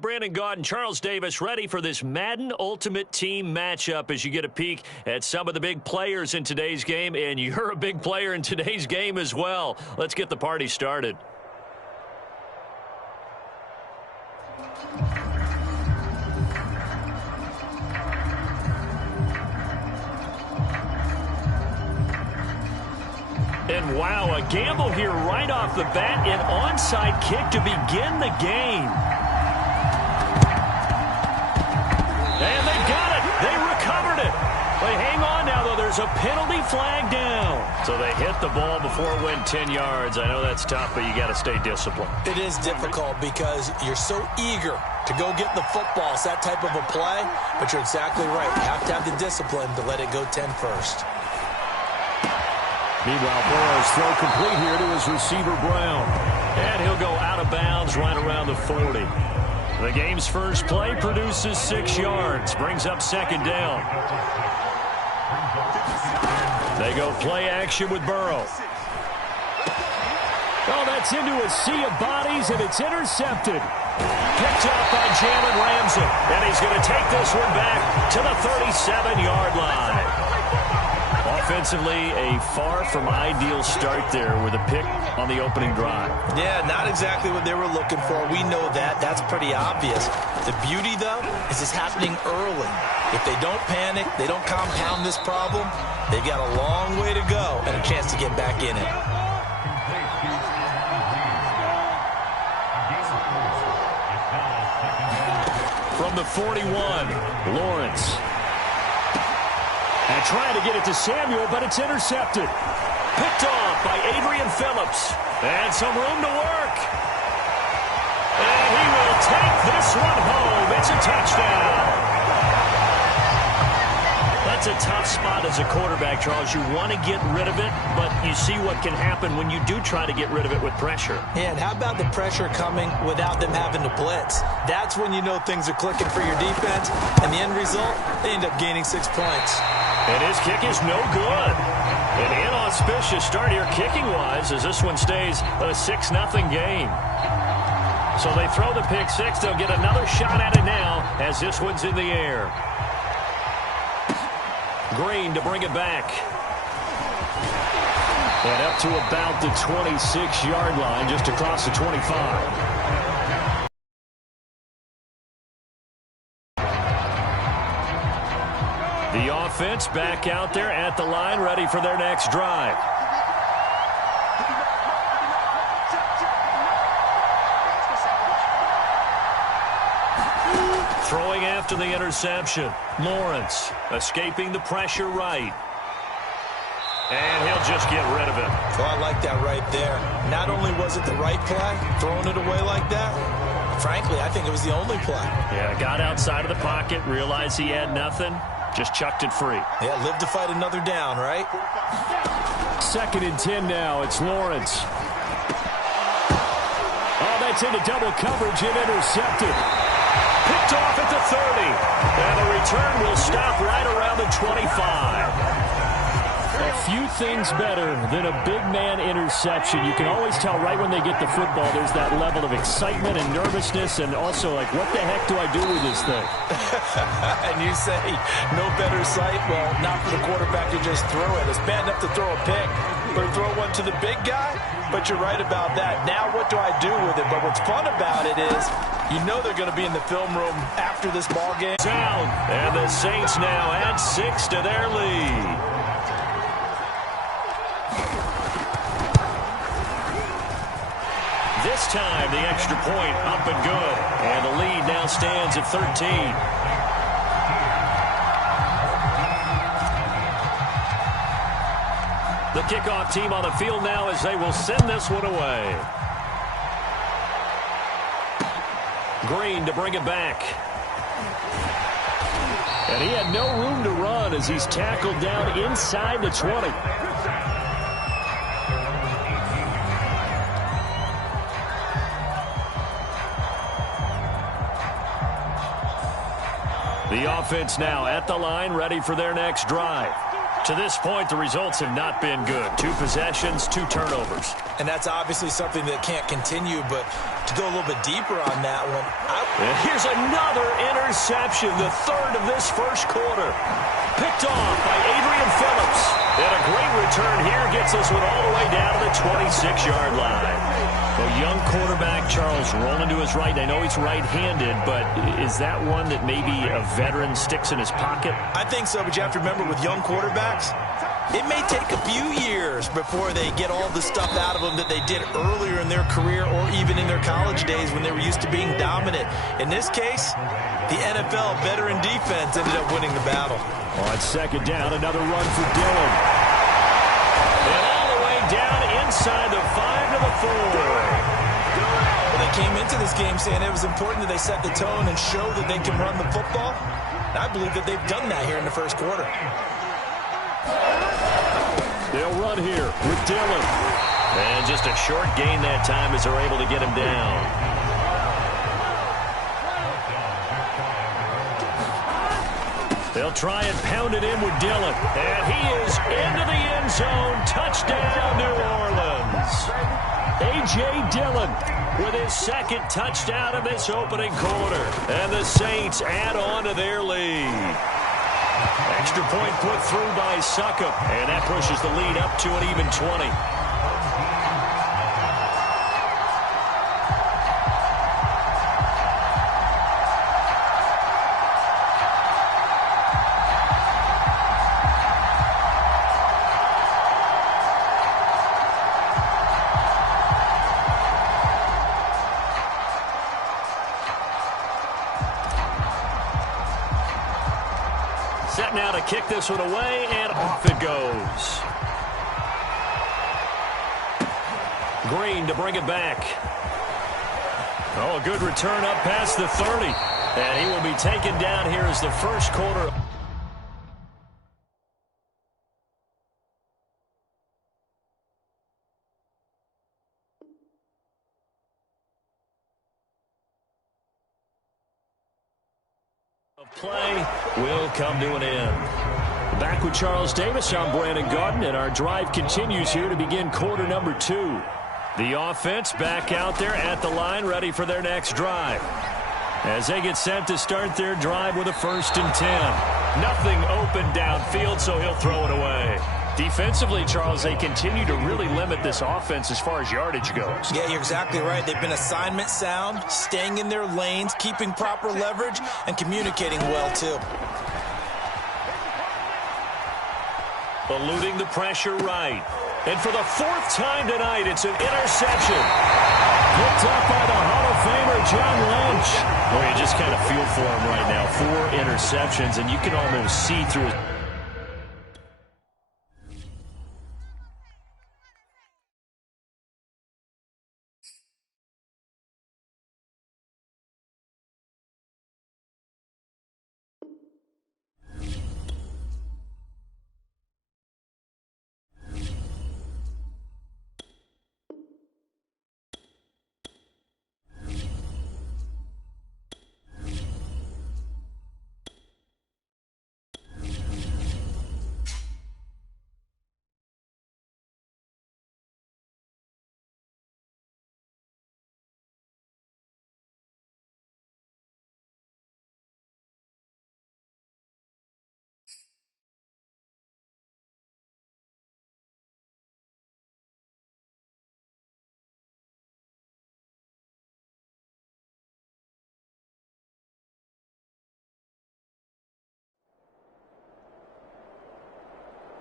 Brandon Gaud and Charles Davis ready for this Madden Ultimate Team matchup as you get a peek at some of the big players in today's game, and you're a big player in today's game as well. Let's get the party started. And wow, a gamble here right off the bat, an onside kick to begin the game. And they got it. They recovered it. They hang on now, though. There's a penalty flag down. So they hit the ball before it went 10 yards. I know that's tough, but you got to stay disciplined. It is difficult because you're so eager to go get the football. It's that type of a play, but you're exactly right. You have to have the discipline to let it go 10 first. Meanwhile, Burrow's throw complete here to his receiver, Brown. And he'll go out of bounds right around the 40. The game's first play produces 6 yards, brings up second down. They go play action with Burrow. Oh, that's into a sea of bodies, and it's intercepted. Picked off by Jalen Ramsey. And he's going to take this one back to the 37-yard line. Offensively, a far from ideal start there with a pick on the opening drive. Yeah, not exactly what they were looking for. We know that. That's pretty obvious. The beauty, though, is it's happening early. If they don't panic, they don't compound this problem, they've got a long way to go and a chance to get back in it. From the 41, Lawrence. And trying to get it to Samuel, but it's intercepted. Picked off by Adrian Phillips. And some room to work. And he will take this one home. It's a touchdown. That's a tough spot as a quarterback, Charles. You want to get rid of it, but you see what can happen when you do try to get rid of it with pressure. Yeah, and how about the pressure coming without them having to blitz? That's when you know things are clicking for your defense. And the end result, they end up gaining 6 points. And his kick is no good. An inauspicious start here kicking-wise as this one stays a 6-0 game. So they throw the pick six. They'll get another shot at it now as this one's in the air. Green to bring it back. And up to about the 26-yard line, just across the 25. The offense back out there at the line, ready for their next drive. Throwing after the interception. Lawrence escaping the pressure right. And he'll just get rid of it. Oh, I like that right there. Not only was it the right play, throwing it away like that, frankly, I think it was the only play. Yeah, got outside of the pocket, realized he had nothing. Just chucked it free. Yeah, live to fight another down, right? 2nd and 10 now. It's Lawrence. Oh, that's into double coverage and intercepted. Picked off at the 30. And the return will stop right around the 25. A few things better than a big man interception. You can always tell right when they get the football, there's that level of excitement and nervousness, and also like, what the heck do I do with this thing? And you say, no better sight? Well, not for the quarterback to just throw it. It's bad enough to throw a pick, but throw one to the big guy? But you're right about that. Now what do I do with it? But what's fun about it is, you know they're going to be in the film room after this ball game. Down, and the Saints now add 6 to their lead. This time, the extra point up and good. And the lead now stands at 13. The kickoff team on the field now as they will send this one away. Green to bring it back. And he had no room to run as he's tackled down inside the 20. The offense now at the line, ready for their next drive. To this point, the results have not been good. 2 possessions, 2 turnovers. And that's obviously something that can't continue, but to go a little bit deeper on that one. And here's another interception, the 3rd of this first quarter. Picked off by Adrian Phillips. And a great return here gets this one all the way down to the 26-yard line. A young quarterback, Charles, rolling to his right. I know he's right-handed, but is that one that maybe a veteran sticks in his pocket? I think so, but you have to remember with young quarterbacks, it may take a few years before they get all the stuff out of them that they did earlier in their career or even in their college days when they were used to being dominant. In this case, the NFL veteran defense ended up winning the battle. On 2nd down, another run for Dillon. And all the way down inside the 5 to the 4. Well, they came into this game saying it was important that they set the tone and show that they can run the football. And I believe that they've done that here in the first quarter. They'll run here with Dillon. And just a short gain that time as they're able to get him down. They'll try and pound it in with Dillon. And he is into the end zone. Touchdown, New Orleans. A.J. Dillon with his 2nd touchdown of this opening quarter. And the Saints add on to their lead. Extra point put through by Succop. And that pushes the lead up to an even 20. Set now to kick this one away, and off it goes. Green to bring it back. Oh, a good return up past the 30. And he will be taken down here as the first quarter. Play will come to an end. Back with Charles Davis, I'm Brandon Garden, and our drive continues here to begin quarter number 2. The offense back out there at the line, ready for their next drive. As they get set to start their drive with a 1st and 10. Nothing open downfield, so he'll throw it away. Defensively, Charles, they continue to really limit this offense as far as yardage goes. Yeah, you're exactly right. They've been assignment sound, staying in their lanes, keeping proper leverage, and communicating well, too. Eluding the pressure right. And for the 4th time tonight, it's an interception. Picked up by the Hall of Famer, John Lynch. Well, you just kind of feel for him right now. 4 interceptions, and you can almost see through his...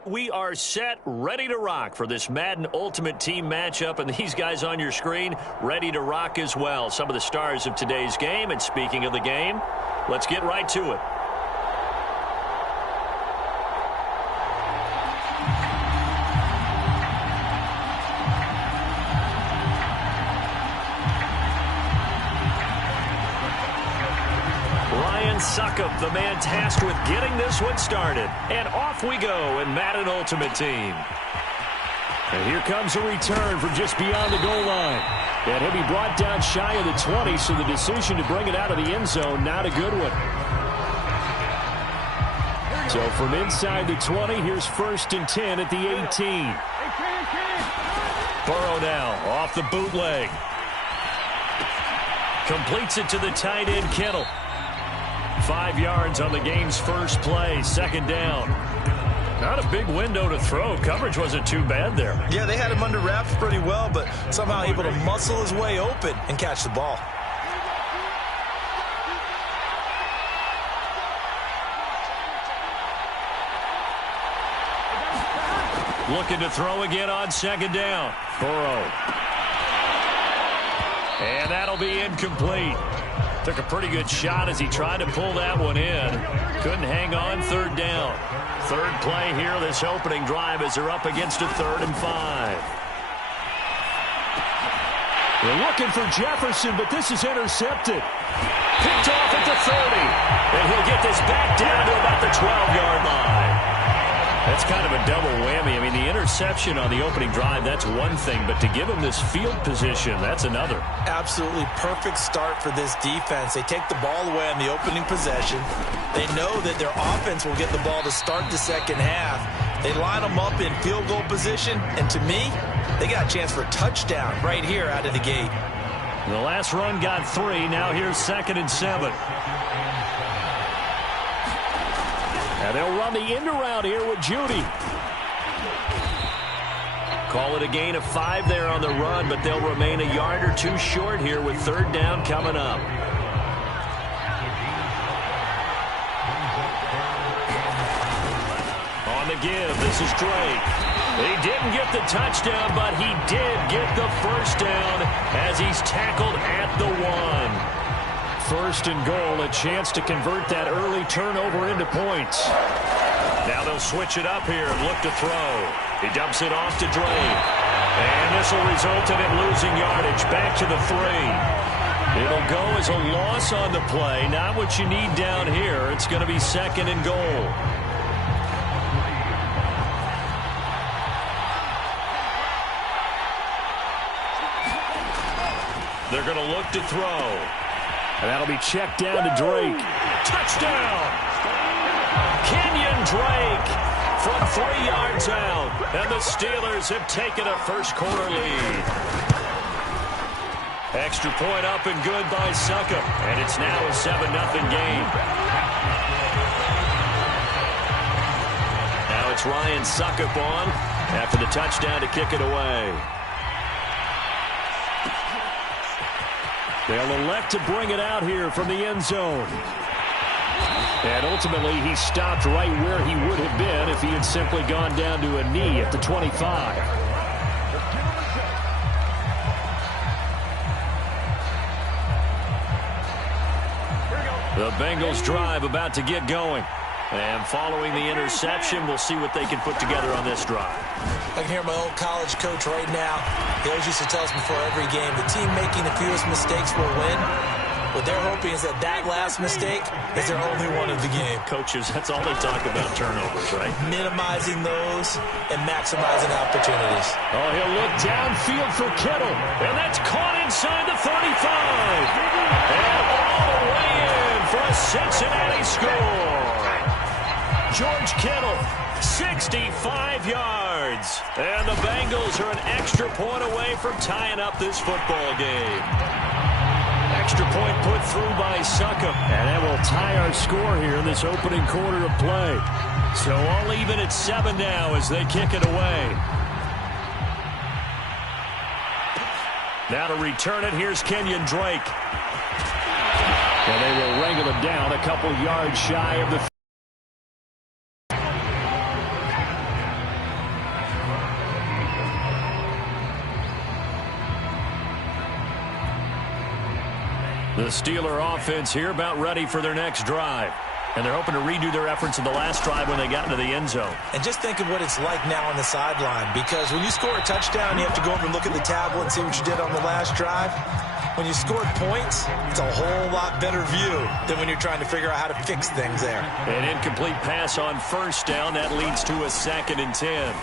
We are set, ready to rock for this Madden Ultimate Team matchup, and these guys on your screen ready to rock as well. Some of the stars of today's game, and speaking of the game, let's get right to it. Succop, the man tasked with getting this one started. And off we go in Madden Ultimate Team. And here comes a return from just beyond the goal line. And he'll be brought down shy of the 20, so the decision to bring it out of the end zone, not a good one. So from inside the 20, here's 1st and 10 at the 18. Burrow now off the bootleg. Completes it to the tight end, Kittle. 5 yards on the game's first play, 2nd down. Not a big window to throw. Coverage wasn't too bad there. Yeah, they had him under wraps pretty well, but somehow able to muscle his way open and catch the ball. Looking to throw again on 2nd down. Burrow. And that'll be incomplete. Took a pretty good shot as he tried to pull that one in. Couldn't hang on, 3rd down. 3rd play here, this opening drive as they're up against a 3rd and 5. They're looking for Jefferson, but this is intercepted. Picked off at the 30. And he'll get this back down to about the 12-yard line. That's kind of a double whammy. I mean, the interception on the opening drive, that's one thing, but to give him this field position, that's another. Absolutely perfect start for this defense. They take the ball away on the opening possession. They know that their offense will get the ball to start the second half. They line them up in field goal position, and to me, they got a chance for a touchdown right here out of the gate. The last run got 3. Now here's 2nd and 7. And they'll run the end around here with Judy. Call it a gain of 5 there on the run, but they'll remain a yard or 2 short here with 3rd down coming up. On the give, this is Drake. He didn't get the touchdown, but he did get the 1st down as he's tackled at the 1. 1st and goal, a chance to convert that early turnover into points. Now they'll switch it up here and look to throw. He dumps it off to Drake. And this will result in him losing yardage back to the 3. It'll go as a loss on the play. Not what you need down here. It's going to be 2nd and goal. They're going to look to throw. And that'll be checked down to Drake. Touchdown! Kenyon Drake from 3 yards out. And the Steelers have taken a first-quarter lead. Extra point up and good by Succop. And it's now a 7-0 game. Now it's Ryan Succop on after the touchdown to kick it away. They'll elect to bring it out here from the end zone. And ultimately, he stopped right where he would have been if he had simply gone down to a knee at the 25. The Bengals drive about to get going. And following the interception, we'll see what they can put together on this drive. I can hear my old college coach right now. He always used to tell us before every game, the team making the fewest mistakes will win. What they're hoping is that last mistake is their only one of the game. Coaches, that's all they talk about, turnovers, right? Minimizing those and maximizing opportunities. Oh, he'll look downfield for Kittle. And that's caught inside the 35. And all the way in for a Cincinnati score. George Kittle, 65 yards. And the Bengals are an extra point away from tying up this football game. Extra point put through by Succop. And that will tie our score here in this opening quarter of play. So all even at 7 now as they kick it away. Now to return it, here's Kenyon Drake. And they will wrangle it down a couple yards shy of the The Steeler offense here about ready for their next drive. And they're hoping to redo their efforts in the last drive when they got into the end zone. And just think of what it's like now on the sideline. Because when you score a touchdown, you have to go over and look at the tablet and see what you did on the last drive. When you scored points, it's a whole lot better view than when you're trying to figure out how to fix things there. An incomplete pass on 1st down. That leads to a 2nd and 10.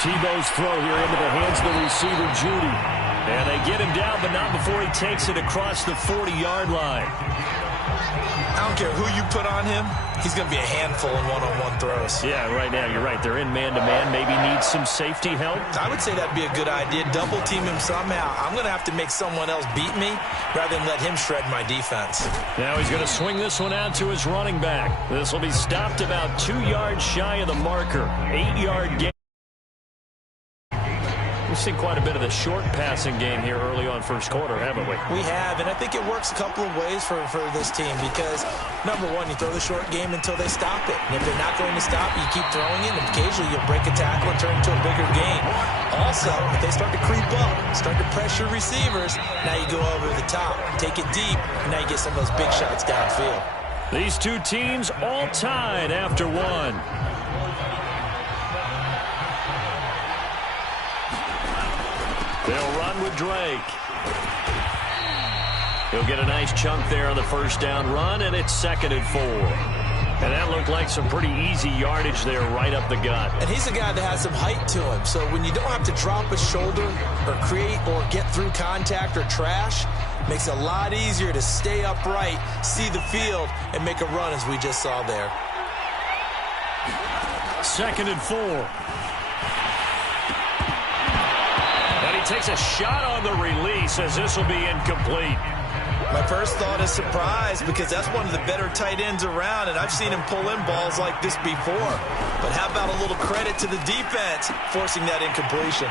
Tebow's throw here into the hands of the receiver, Judy. And they get him down, but not before he takes it across the 40-yard line. I don't care who you put on him. He's going to be a handful in one-on-one throws. Yeah, right now you're right. They're in man-to-man. Maybe needs some safety help. I would say that'd be a good idea. Double team him somehow. I'm going to have to make someone else beat me rather than let him shred my defense. Now he's going to swing this one out to his running back. This will be stopped about 2 yards shy of the marker. 8-yard gain. We've seen quite a bit of the short passing game here early on first quarter, haven't we? We have, and I think it works a couple of ways for this team because, number one, you throw the short game until they stop it. And if they're not going to stop it, you keep throwing it, and occasionally you'll break a tackle and turn it into a bigger game. Also, if they start to creep up, start to pressure receivers, now you go over the top, take it deep, and now you get some of those big shots downfield. These two teams all tied after one. They'll run with Drake. He'll get a nice chunk there on the first down run, and it's 2nd and 4. And that looked like some pretty easy yardage there right up the gut. And he's a guy that has some height to him, so when you don't have to drop a shoulder or create or get through contact or trash, makes it a lot easier to stay upright, see the field, and make a run as we just saw there. 2nd and 4. Takes a shot on the release as this will be incomplete. My first thought is surprise because that's one of the better tight ends around, and I've seen him pull in balls like this before. But how about a little credit to the defense forcing that incompletion?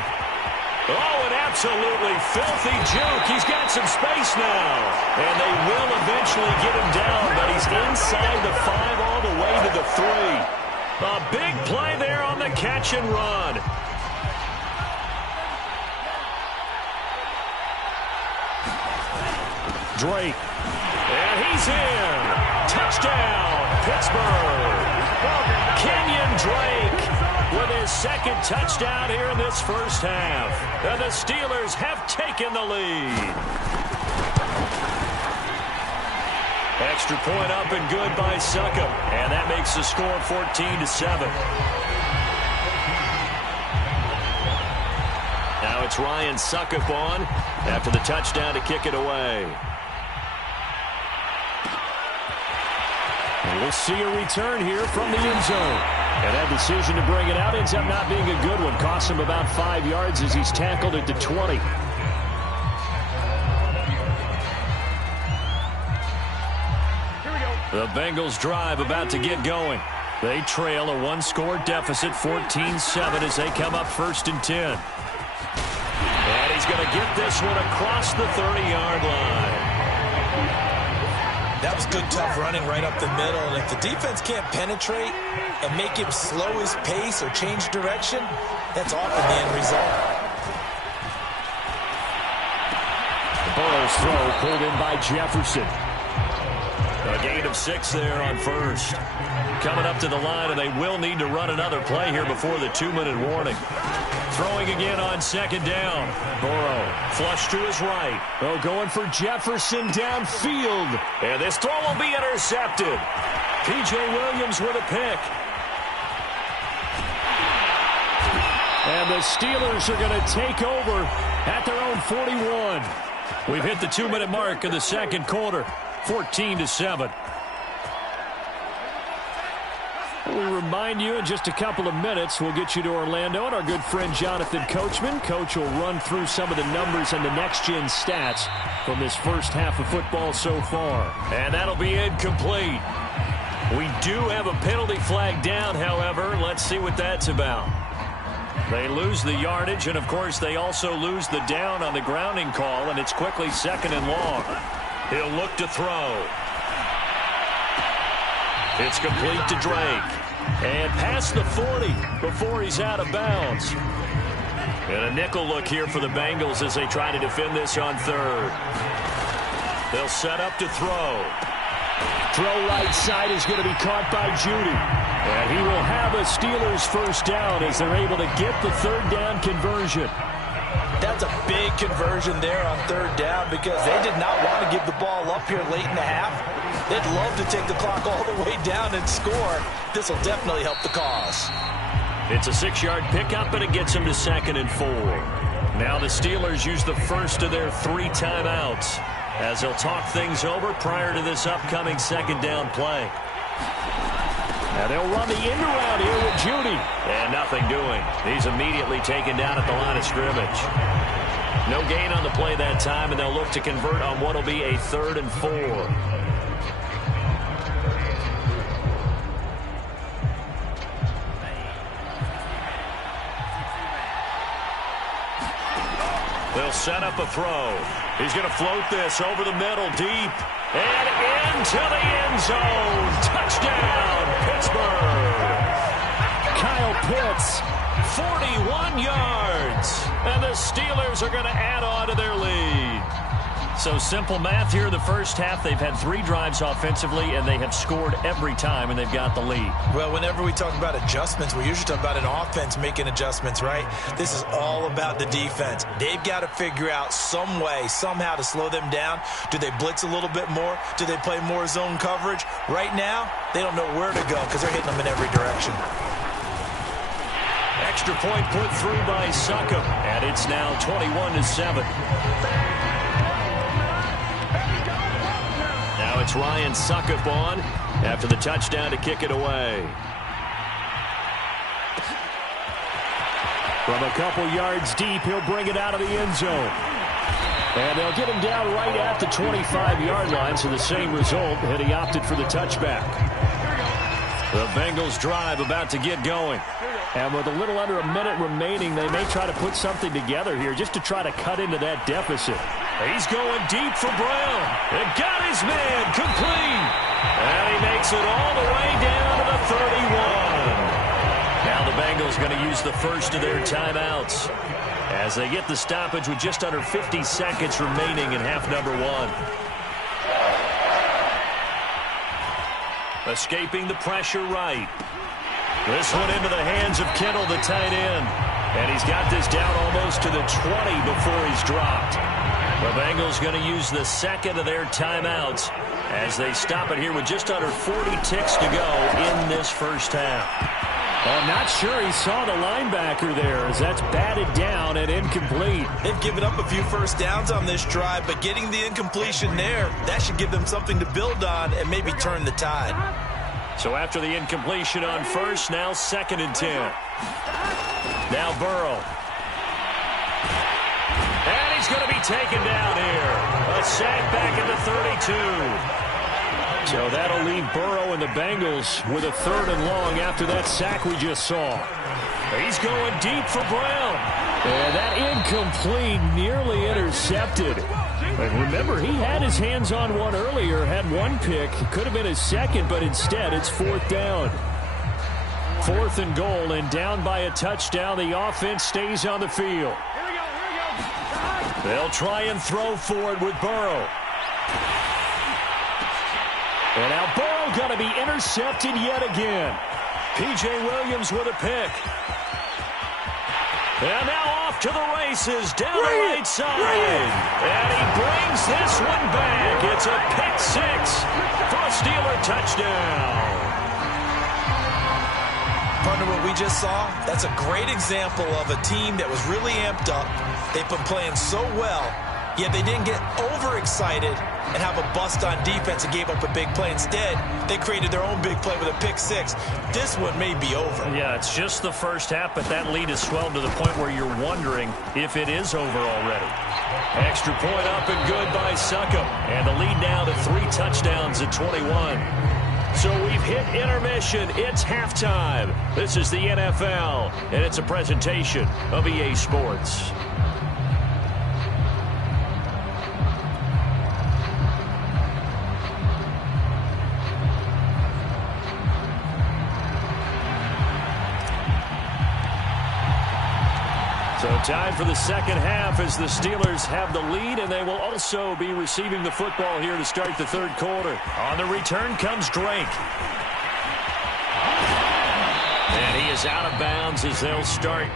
Oh, an absolutely filthy juke. He's got some space now. And they will eventually get him down, but he's inside the 5 all the way to the 3. A big play there on the catch and run. Drake. And he's in. Touchdown, Pittsburgh. Kenyon Drake with his 2nd touchdown here in this first half. And the Steelers have taken the lead. Extra point up and good by Succop. And that makes the score 14-7. Now it's Ryan Succop on after the touchdown to kick it away. And we'll see a return here from the end zone. And that decision to bring it out ends up not being a good one. Costs him about 5 yards as he's tackled at the 20. The Bengals drive about to get going. They trail a 1-score deficit, 14-7, as they come up 1st and 10. And he's going to get this one across the 30-yard line. That was good, tough running right up the middle. And if the defense can't penetrate and make him slow his pace or change direction, that's often the end result. The Burrow's throw pulled in by Jefferson. A gain of 6 there on 1st. Coming up to the line, and they will need to run another play here before the 2-minute warning. Throwing again on 2nd down. Burrow flush to his right. Oh, going for Jefferson downfield. And this throw will be intercepted. P.J. Williams with a pick. And the Steelers are going to take over at their own 41. We've hit the 2-minute mark of the 2nd quarter. 14-7. We remind you in just a couple of minutes, we'll get you to Orlando and our good friend Jonathan Coachman. Coach will run through some of the numbers and the next-gen stats from this first half of football so far. And that'll be incomplete. We do have a penalty flag down, however. Let's see what that's about. They lose the yardage, and, of course, they also lose the down on the grounding call, and it's quickly 2nd and long. He'll look to throw. It's complete to Drake. And past the 40 before he's out of bounds. And a nickel look here for the Bengals as they try to defend this on 3rd. They'll set up to throw. Throw right side is going to be caught by Judy. And he will have a Steelers first down as they're able to get the 3rd down conversion. That's a big conversion there on 3rd down because they did not want to give the ball up here late in the half. They'd love to take the clock all the way down and score. This will definitely help the cause. It's a 6-yard pickup, and it gets them to 2nd and 4. Now the Steelers use the first of their 3 timeouts. as they'll talk things over prior to this upcoming second down play. Now they'll run the end around here with Judy. And nothing doing. He's immediately taken down at the line of scrimmage. No gain on the play that time, and they'll look to convert on what will be a 3rd and 4. They'll set up a throw. He's going to float this over the middle, deep, and into the end zone. Touchdown, Pittsburgh. Kyle Pitts, 41 yards. And the Steelers are going to add on to their lead. So simple math here in the first half. They've had 3 drives offensively, and they have scored every time, and they've got the lead. Well, whenever we talk about adjustments, we usually talk about an offense making adjustments, right? This is all about the defense. They've got to figure out some way, somehow to slow them down. Do they blitz a little bit more? Do they play more zone coverage? Right now, they don't know where to go because they're hitting them in every direction. Extra point put through by Succop, and it's now 21-7. Now it's Ryan Succop on after the touchdown to kick it away. From a couple yards deep, he'll bring it out of the end zone. And they'll get him down right at the 25-yard line, so the same result, and he opted for the touchback. The Bengals drive about to get going. And with a little under a minute remaining, they may try to put something together here just to try to cut into that deficit. He's going deep for Brown. It got his man complete. And he makes it all the way down to the 31. Now the Bengals going to use the first of their timeouts as they get the stoppage with just under 50 seconds remaining in half number 1. Escaping the pressure right. This one into the hands of Kittle, the tight end. And he's got this down almost to the 20 before he's dropped. The Bengals going to use the second of their timeouts as they stop it here with just under 40 ticks to go in this first half. I'm not sure he saw the linebacker there as that's batted down and incomplete. They've given up a few first downs on this drive, but getting the incompletion there, that should give them something to build on and maybe turn the tide. So after the incompletion on first, now 2nd and 10. Now Burrow. And he's going to be taken down here. A sack back at the 32. So that'll leave Burrow and the Bengals with a 3rd and long after that sack we just saw. He's going deep for Brown. And that incomplete, nearly intercepted. And remember, he had his hands on one earlier, had one pick. Could have been his second, but instead it's 4th down. 4th and goal, and down by a touchdown. The offense stays on the field. They'll try and throw forward with Burrow. And now Burrow going to be intercepted yet again. P.J. Williams with a pick. And now off to the races, down the right side. And he brings this one back. It's a pick 6 for a Steeler touchdown. Partner, what we just saw, that's a great example of a team that was really amped up. They've been playing so well, yet they didn't get overexcited and have a bust on defense and gave up a big play. Instead, they created their own big play with a pick 6. This one may be over. Yeah, it's just the first half, but that lead has swelled to the point where you're wondering if it is over already. Extra point up and good by Succop. And the lead now to 3 touchdowns at 21. So we've hit intermission. It's halftime. This is the NFL, and it's a presentation of EA Sports. So time for the second half as the Steelers have the lead, and they will also be receiving the football here to start the 3rd quarter. On the return comes Drake. And he is out of bounds as they'll start.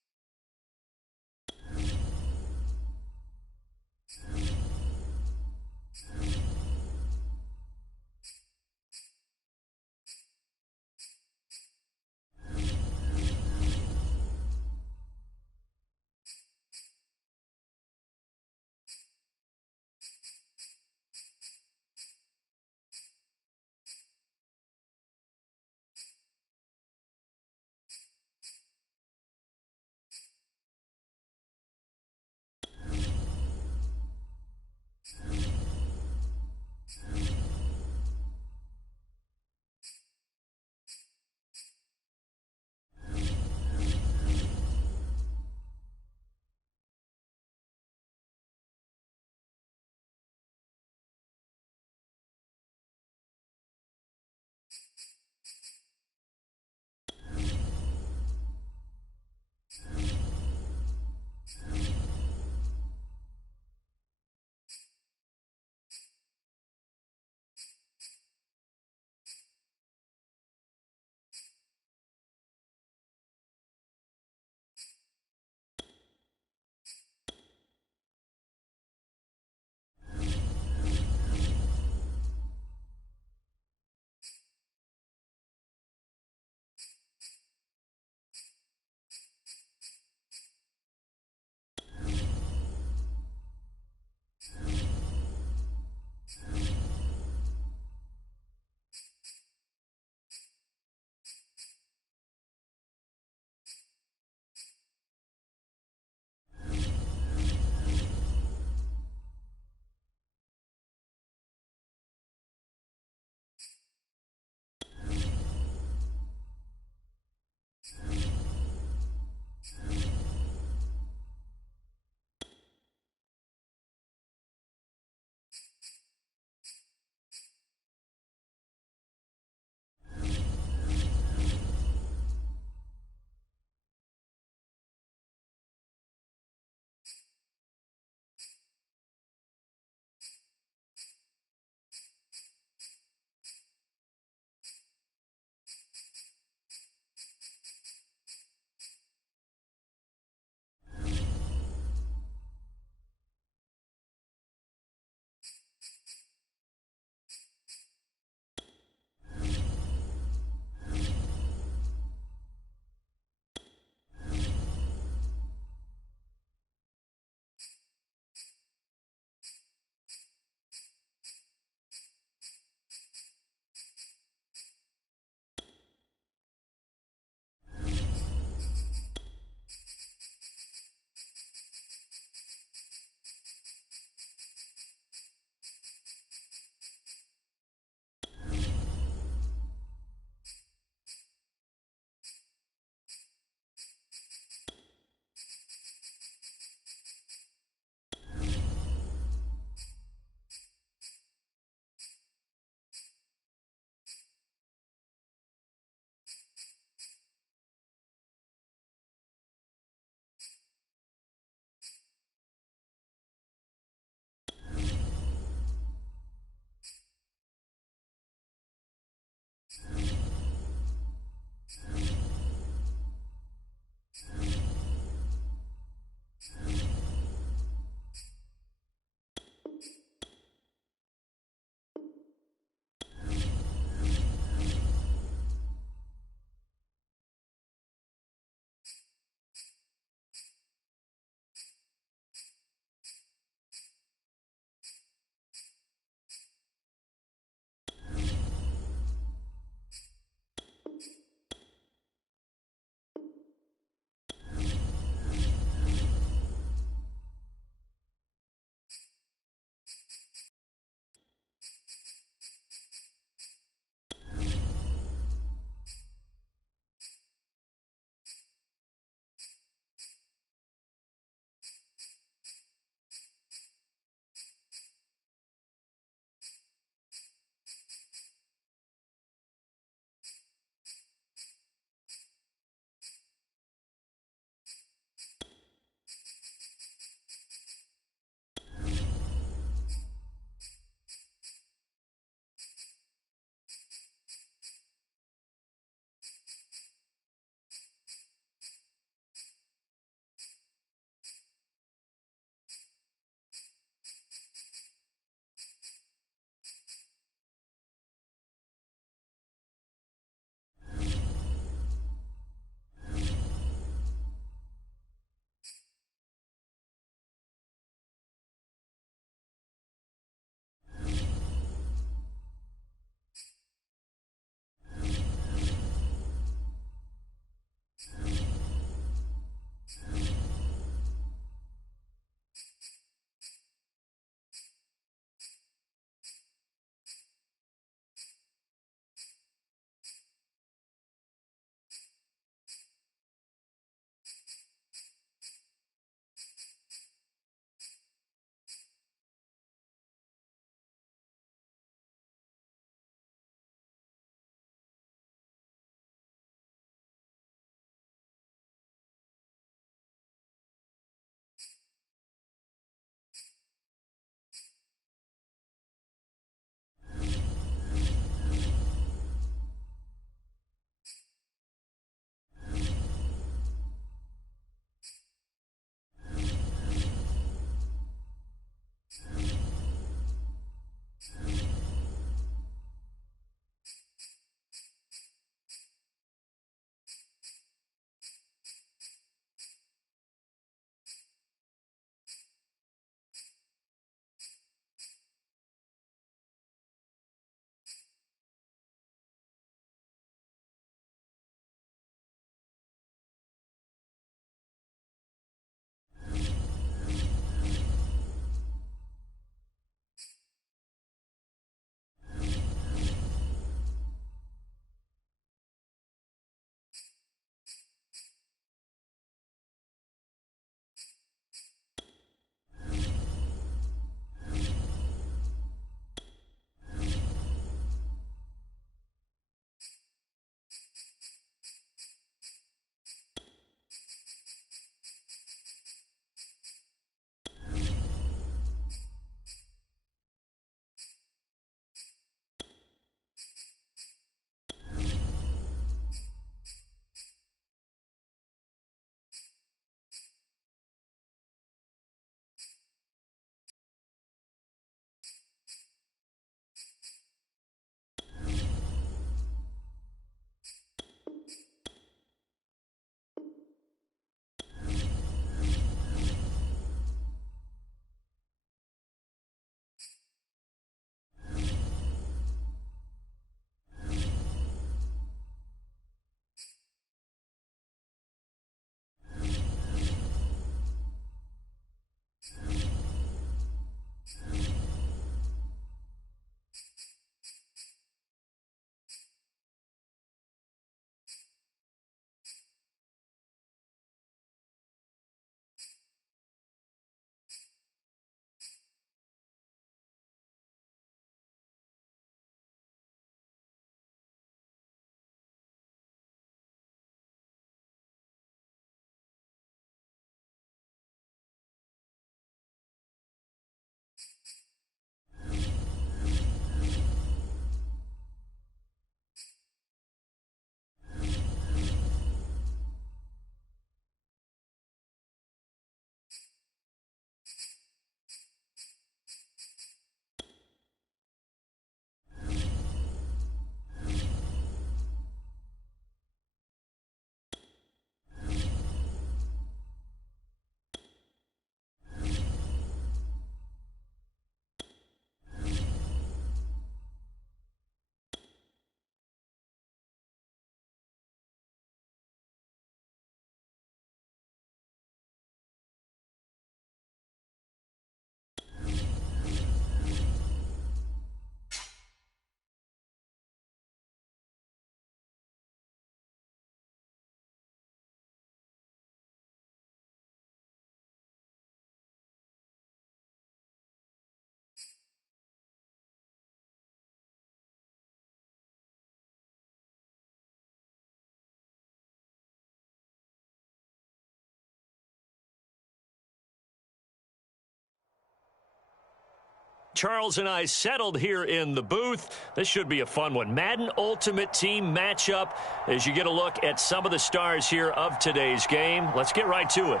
Charles and I settled here in the booth. This should be a fun one. Madden Ultimate Team matchup as you get a look at some of the stars here of today's game. Let's get right to it.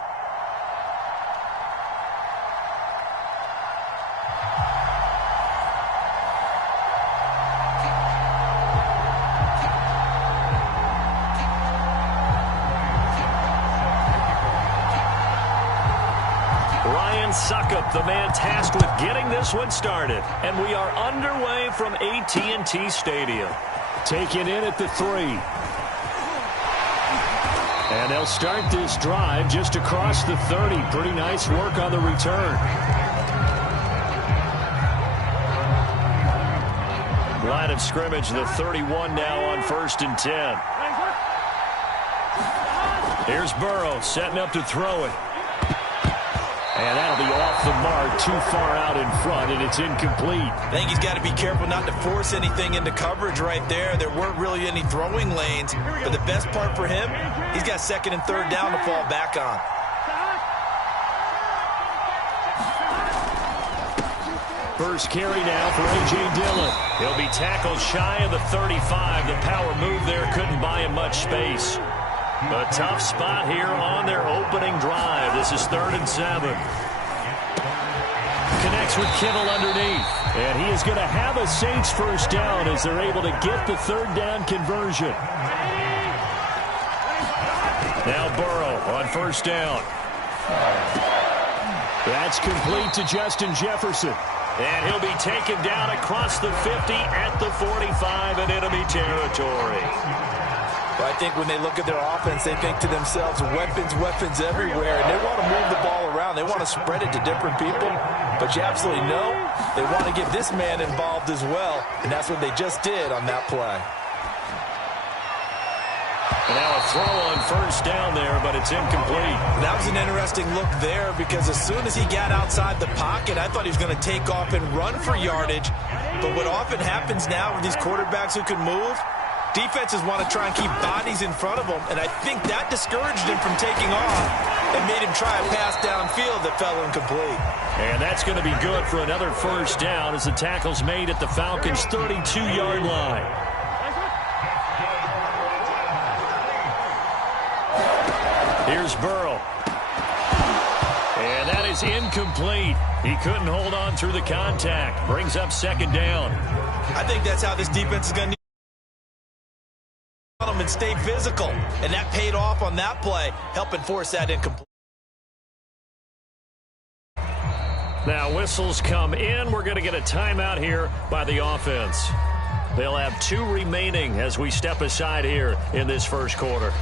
Suckup, the man tasked with getting this one started. And we are underway from AT&T Stadium. Taken in at the 3. And they'll start this drive just across the 30. Pretty nice work on the return. Line of scrimmage, the 31 now on 1st and 10. Here's Burrow setting up to throw it. And that'll be off the mark, too far out in front, and it's incomplete. I think he's got to be careful not to force anything into coverage right there. There weren't really any throwing lanes, but the best part for him, he's got 2nd and 3rd down to fall back on. First carry now for A.J. Dillon. He'll be tackled shy of the 35. The power move there couldn't buy him much space. A tough spot here on their opening drive. This is 3rd and 7. Connects with Kittle underneath. And he is going to have a Saints first down as they're able to get the 3rd down conversion. Now Burrow on 1st down. That's complete to Justin Jefferson. And he'll be taken down across the 50 at the 45 in enemy territory. But I think when they look at their offense, they think to themselves, weapons, weapons everywhere. And they want to move the ball around. They want to spread it to different people. But you absolutely know they want to get this man involved as well. And that's what they just did on that play. And now a throw on 1st down there, but it's incomplete. That was an interesting look there because as soon as he got outside the pocket, I thought he was going to take off and run for yardage. But what often happens now with these quarterbacks who can move, defenses want to try and keep bodies in front of them, and I think that discouraged him from taking off and made him try a pass downfield that fell incomplete. And that's going to be good for another 1st down as the tackle's made at the Falcons' 32-yard line. Here's Burrow. And that is incomplete. He couldn't hold on through the contact. Brings up 2nd down. I think that's how this defense is going to and stay physical, and that paid off on that play, helping force that incomplete. Now whistles come in. We're going to get a timeout here by the offense. They'll have 2 remaining as we step aside here in this 1st quarter.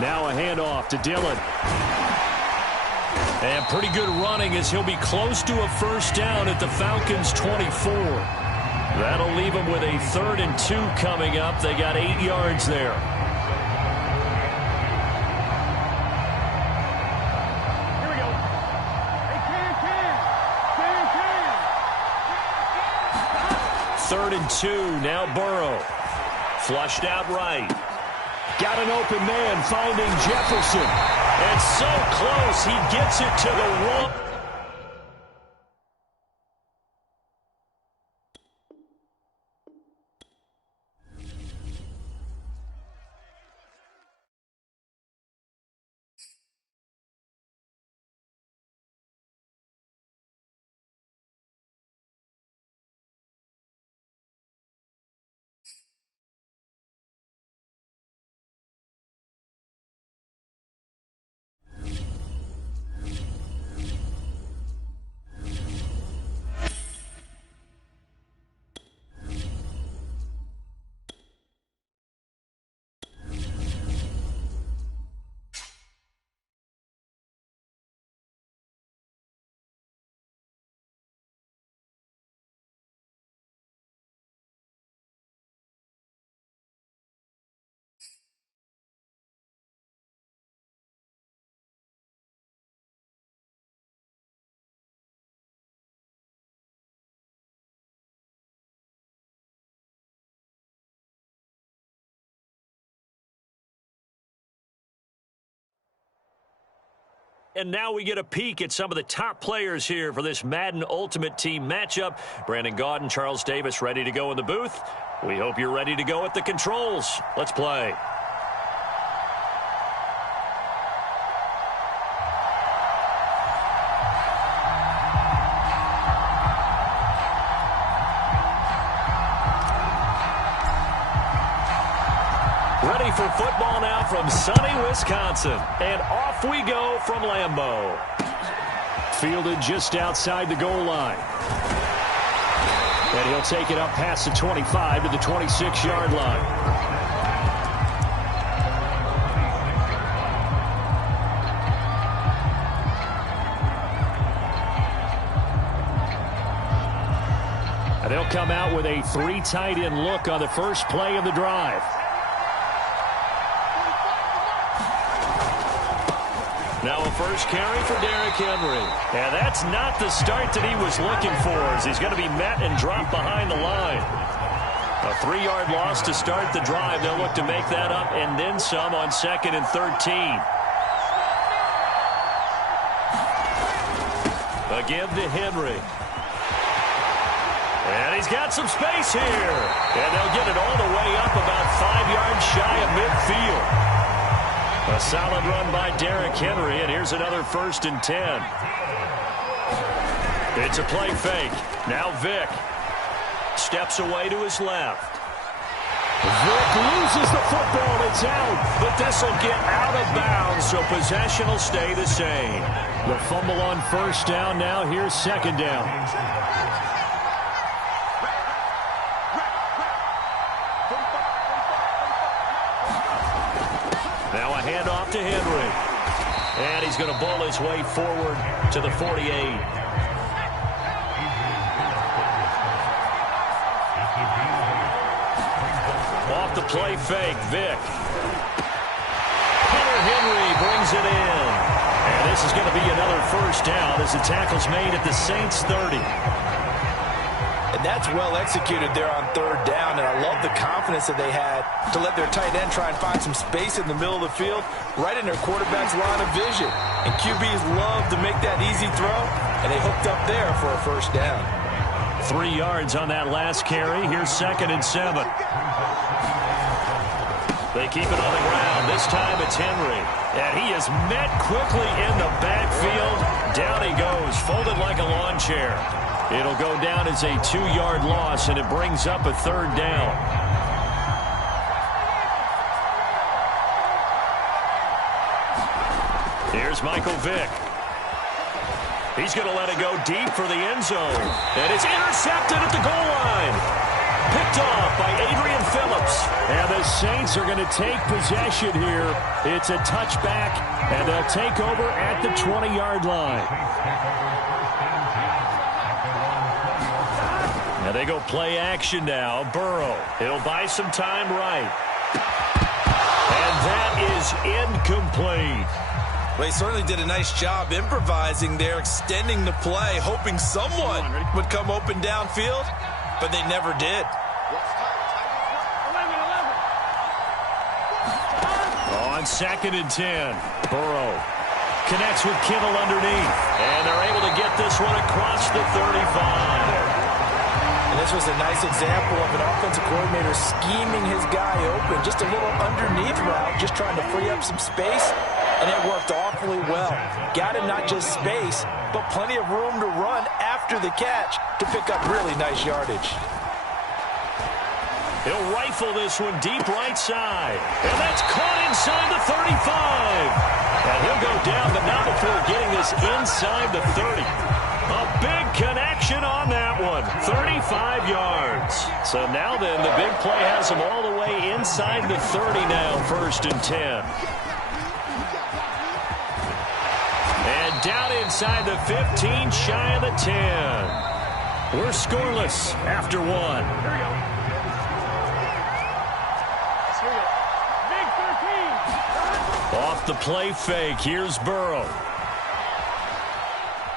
Now a handoff to Dillon. And pretty good running as he'll be close to a 1st down at the Falcons' 24. That'll leave them with a 3rd and 2 coming up. They got 8 yards there. Here we go. Hey, can. 3rd and 2. Now Burrow. Flushed out right. Got an open man finding Jefferson. And so close, he gets it to the 1. and now we get a peek at some of the top players here for this Madden Ultimate Team matchup. Brandon Gaudin, Charles Davis ready to go in the booth. We hope you're ready to go at the controls. Let's play. Ready for football now from sunny Wisconsin. And off we go from Lambeau. Fielded just outside the goal line. And he'll take it up past the 25 to the 26-yard line. And they'll come out with a 3 tight end look on the first play of the drive. Now a first carry for Derrick Henry. And that's not the start that he was looking for, as he's going to be met and dropped behind the line. A 3-yard loss to start the drive. They'll look to make that up and then some on 2nd and 13. Again to Henry. And he's got some space here. And they'll get it all the way up about 5 yards shy of midfield. A solid run by Derrick Henry, and here's another 1st and 10. It's a play fake. Now Vick steps away to his left. Vick loses the football. It's out. But this will get out of bounds, so possession will stay the same. The fumble on 1st down. Now here's 2nd down. Now a handoff to Henry. And he's going to bowl his way forward to the 48. Off the play fake, Vick. Hunter Henry brings it in. And this is going to be another 1st down as the tackle's made at the Saints' 30. And that's well executed there on 3rd down, and I love the confidence that they had to let their tight end try and find some space in the middle of the field, right in their quarterback's line of vision. And QBs love to make that easy throw, and they hooked up there for a 1st down. 3 yards on that last carry. Here's 2nd and 7. They keep it on the ground. This time it's Henry. And he is met quickly in the backfield. Down he goes, folded like a lawn chair. It'll go down as a 2-yard loss, and it brings up a 3rd down. Here's Michael Vick. He's going to let it go deep for the end zone. And it's intercepted at the goal line. Picked off by Adrian Phillips. And the Saints are going to take possession here. It's a touchback, and they'll take over at the 20-yard line. Now they go play action now. Burrow. He'll buy some time right. And that is incomplete. Well, he certainly did a nice job improvising there, extending the play, hoping someone would come open downfield, but they never did. On 2nd and 10, Burrow connects with Kittle underneath, and they're able to get this one across the 35. And this was a nice example of an offensive coordinator scheming his guy open. Just a little underneath route, just trying to free up some space, and it worked awfully well. Got him not just space, but plenty of room to run after the catch to pick up really nice yardage. He'll rifle this one deep right side. And that's caught inside the 35. And he'll go down, but not before getting this inside the 30. A big connection on that one. 35 yards. So now then, the big play has him all the way inside the 30 now, 1st and 10. And down inside the 15, shy of the 10. We're scoreless after 1. Off the play fake, here's Burrow.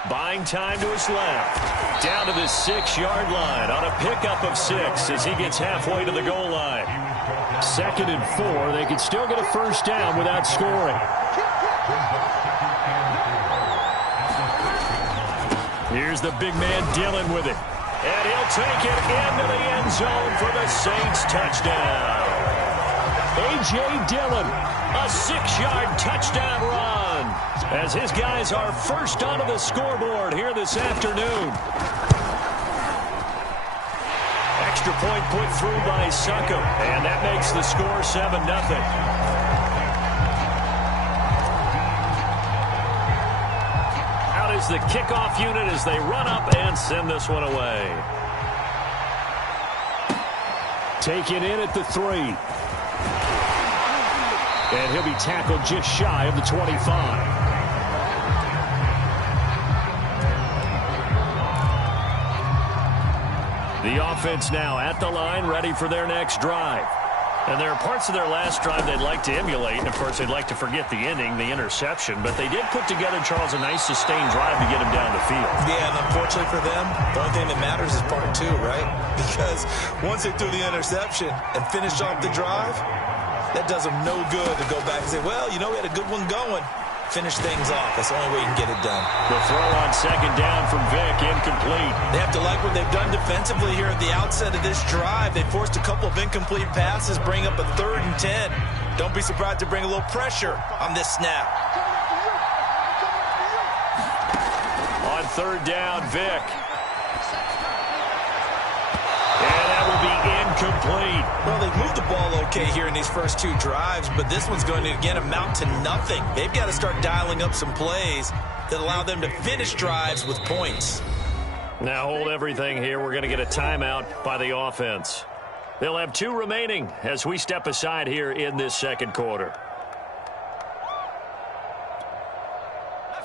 Buying time to his left. Down to the 6-yard line on a pickup of 6 as he gets halfway to the goal line. 2nd and 4. They could still get a 1st down without scoring. Here's the big man Dillon with it. And he'll take it into the end zone for the Saints touchdown. A.J. Dillon, a 6-yard touchdown run as his guys are first onto the scoreboard here this afternoon. Extra point put through by Succo, and that makes the score 7-0. Out is the kickoff unit as they run up and send this one away. Taken in at the 3. And he'll be tackled just shy of the 25. The offense now at the line, ready for their next drive. And there are parts of their last drive they'd like to emulate. And, of course, they'd like to forget the ending, the interception. But they did put together, Charles, a nice sustained drive to get him down the field. Yeah, and unfortunately for them, the only thing that matters is part 2, right? Because once they threw the interception and finished off the drive, that does them no good to go back and say, well, you know, we had a good one going. Finish things off. That's the only way you can get it done. The throw on second down from Vick, incomplete. They have to like what they've done defensively here at the outset of this drive. They forced a couple of incomplete passes, bring up a 3rd and 10. Don't be surprised to bring a little pressure on this snap. On 3rd down, Vick. And that will be incomplete. Well, they've moved the ball okay here in these first 2 drives, but this one's going to, again, amount to nothing. They've got to start dialing up some plays that allow them to finish drives with points. Now hold everything here. We're going to get a timeout by the offense. They'll have 2 remaining as we step aside here in this second quarter.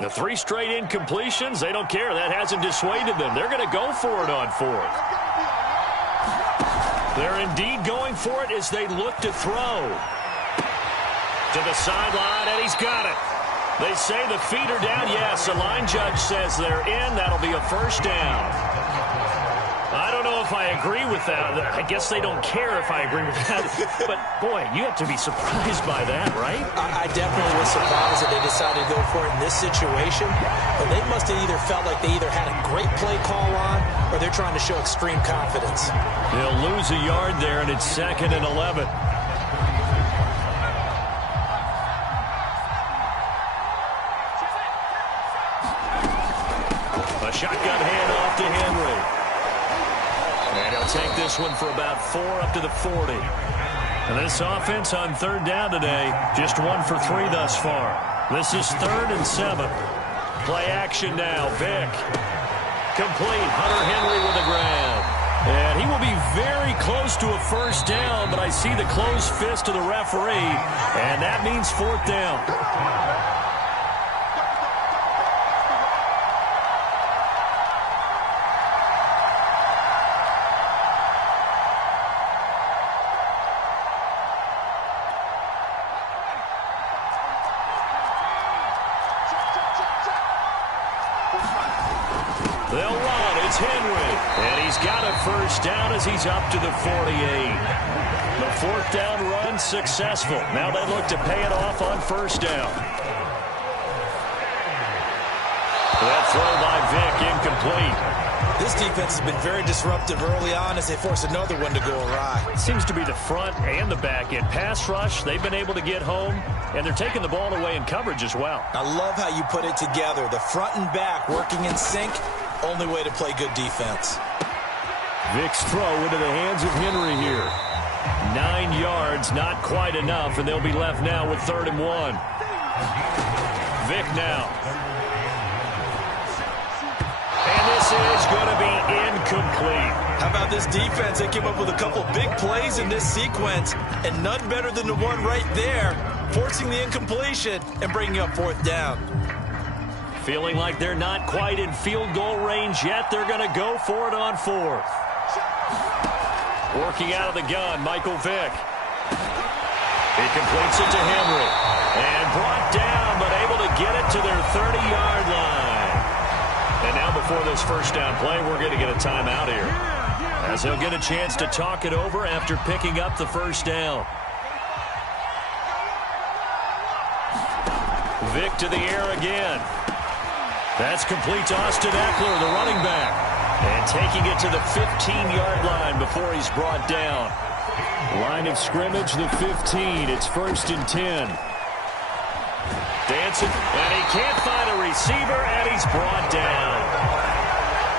The 3 straight incompletions, they don't care. That hasn't dissuaded them. They're going to go for it on 4th. They're indeed going for it as they look to throw. To the sideline, and he's got it. They say the feet are down. Yes, the line judge says they're in. That'll be a first down. I don't know if I agree with that. I guess they don't care if I agree with that. But, boy, you have to be surprised by that, right? I definitely was surprised that they decided to go for it in this situation. But they must have either felt like they either had a great play call on or they're trying to show extreme confidence. They'll lose a yard there, and it's 2nd and 11. A shotgun handoff to Henry. And he'll take this one for about 4 up to the 40. And this offense on 3rd down today, just 1 for 3 thus far. This is 3rd and 7. Play action now. Vick. Complete. Hunter Henry with a grab. And he will be very close to a first down, but I see the closed fist of the referee, and that means 4th down. They'll run. It's Henry. And he's got a first down as he's up to the 48. The 4th down run successful. Now they look to pay it off on first down. That throw by Vick incomplete. This defense has been very disruptive early on as they force another one to go awry. It seems to be the front and the back end. Pass rush, they've been able to get home, and they're taking the ball away in coverage as well. I love how you put it together. The front and back working in sync. Only way to play good defense. Vick's throw into the hands of Henry here. 9 yards, not quite enough, and they'll be left now with 3rd and 1. Vick now. And this is going to be incomplete. How about this defense? They came up with a couple big plays in this sequence, and none better than the one right there, forcing the incompletion and bringing up 4th down. Feeling like they're not quite in field goal range yet. They're going to go for it on 4th. Working out of the gun, Michael Vick. He completes it to Henry. And brought down, but able to get it to their 30-yard line. And now before this first down play, we're going to get a timeout here, as they'll get a chance to talk it over after picking up the first down. Vick to the air again. That's complete to Austin Eckler, the running back. And taking it to the 15-yard line before he's brought down. Line of scrimmage, the 15. It's 1st and 10. Dancing, and he can't find a receiver, and he's brought down.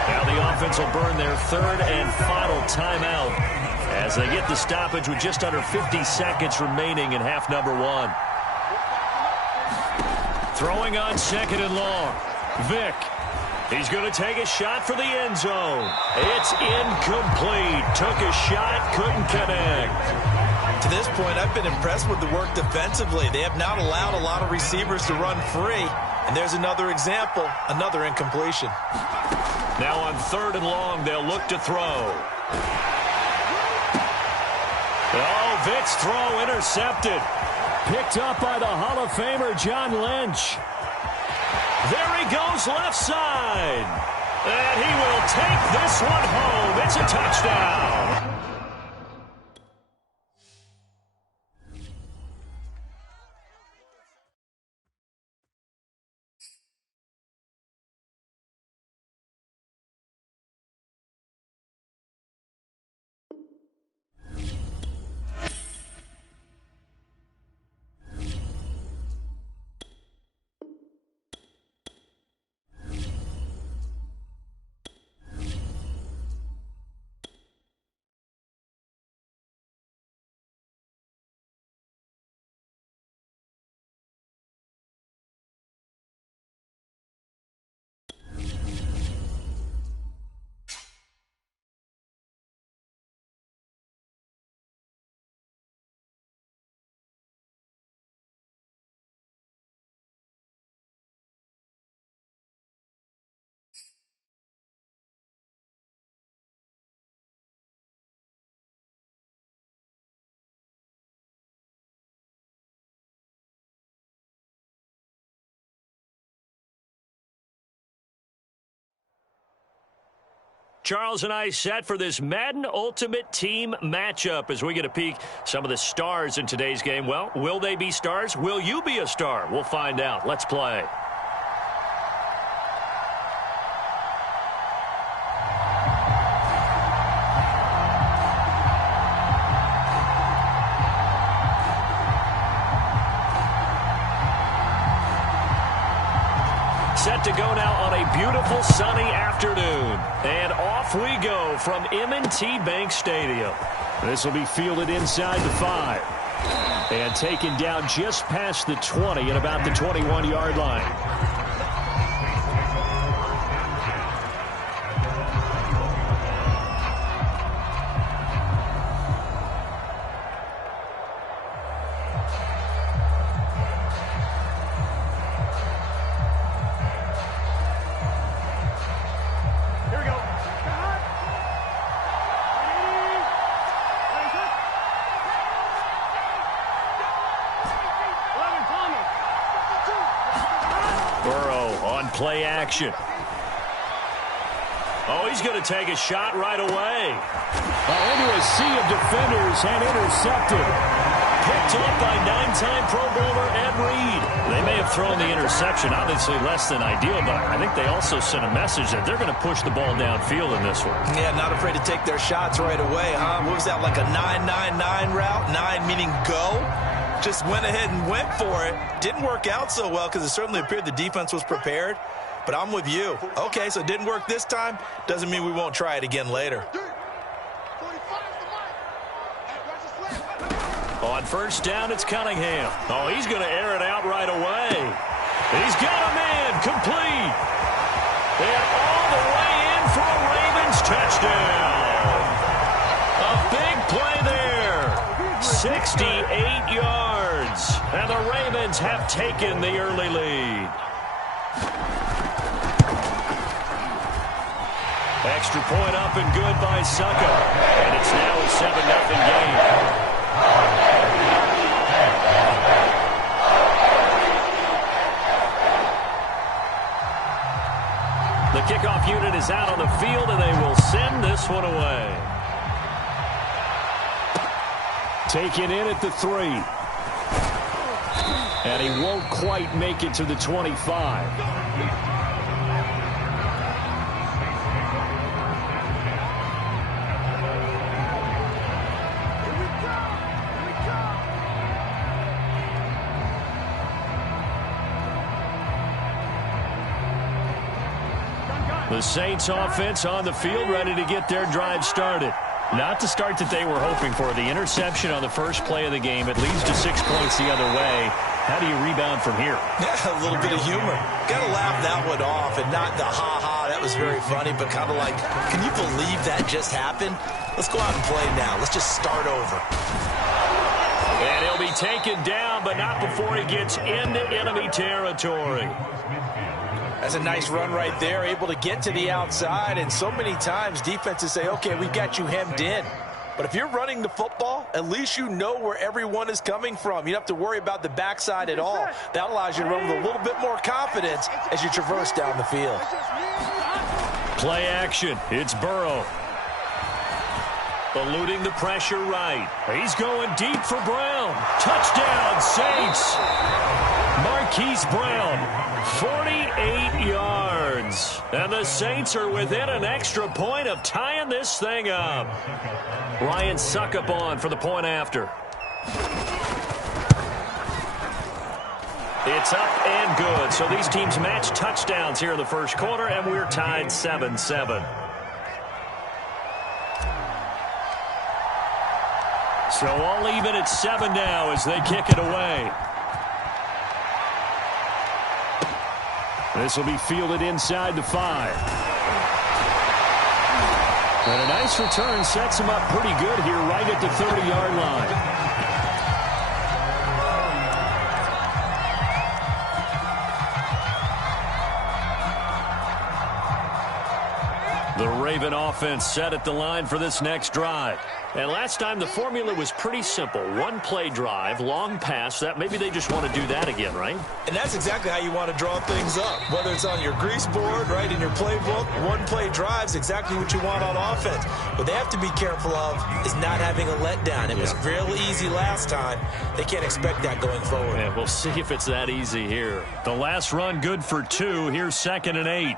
Now the offense will burn their 3rd and final timeout as they get the stoppage with just under 50 seconds remaining in half number 1. Throwing on 2nd and long. Vick. He's going to take a shot for the end zone. It's incomplete. Took a shot, couldn't connect. To this point, I've been impressed with the work defensively. They have not allowed a lot of receivers to run free. And there's another example, another incompletion. Now on 3rd and long, they'll look to throw. Oh, Vick's throw intercepted. Picked up by the Hall of Famer, John Lynch. There he goes left side. And he will take this one home. It's a touchdown. Charles and I set for this Madden Ultimate Team matchup as we get a peek some of the stars in today's game. Well, will they be stars? Will you be a star? We'll find out. Let's play. Set to go now on a beautiful sunny afternoon. And off we go from M&T Bank Stadium. This will be fielded inside the 5. And taken down just past the 20 at about the 21-yard line. Play action. Oh, he's going to take a shot right away. Into a sea of defenders and intercepted. Picked up by 9-time Pro Bowler Ed Reed. They may have thrown the interception, obviously less than ideal, but I think they also sent a message that they're going to push the ball downfield in this one. Yeah, not afraid to take their shots right away, huh? What was that, like a 9-9-9 route? 9 meaning go? Just went ahead and went for it. Didn't work out so well because it certainly appeared the defense was prepared. But I'm with you. Okay, so it didn't work this time. Doesn't mean we won't try it again later. On first down, it's Cunningham. Oh, he's going to air it out right away. He's got a man complete. And all the way in for a Ravens touchdown. A big play there. 68 yards. And the Ravens have taken the early lead. Extra point up and good by Succo. And it's now a 7-0 game. The kickoff unit is out on the field, and they will send this one away. Taken in at the 3. And he won't quite make it to the 25. The Saints offense on the field, ready to get their drive started. Not the start that they were hoping for. The interception on the first play of the game. It leads to 6 points the other way. How do you rebound from here? Yeah, a little bit of humor. Got to laugh that one off, and not the ha-ha, that was very funny, but kind of like, can you believe that just happened? Let's go out and play now. Let's just start over. And he'll be taken down, but not before he gets into enemy territory. That's a nice run right there, able to get to the outside, and so many times defenses say, okay, we've got you hemmed in. But if you're running the football, at least you know where everyone is coming from. You don't have to worry about the backside at all. That allows you to run with a little bit more confidence as you traverse down the field. Play action. It's Burrow. Eluding the pressure right. He's going deep for Brown. Touchdown, Saints. Marquise Brown, 48 yards. And the Saints are within an extra point of tying this thing up. Ryan Suckup on for the point after. It's up and good. So these teams match touchdowns here in the first quarter, and we're tied 7-7. So all even at 7 now as they kick it away. This will be fielded inside the 5. And a nice return sets him up pretty good here right at the 30-yard line. The Raven offense set at the line for this next drive. And last time the formula was pretty simple. One play drive, long pass. That maybe they just want to do that again, right? And that's exactly how you want to draw things up. Whether it's on your grease board, right, in your playbook, one play drive's exactly what you want on offense. What they have to be careful of is not having a letdown. It was real easy last time. They can't expect that going forward. Yeah, we'll see if it's that easy here. The last run good for 2. Here's 2nd and 8.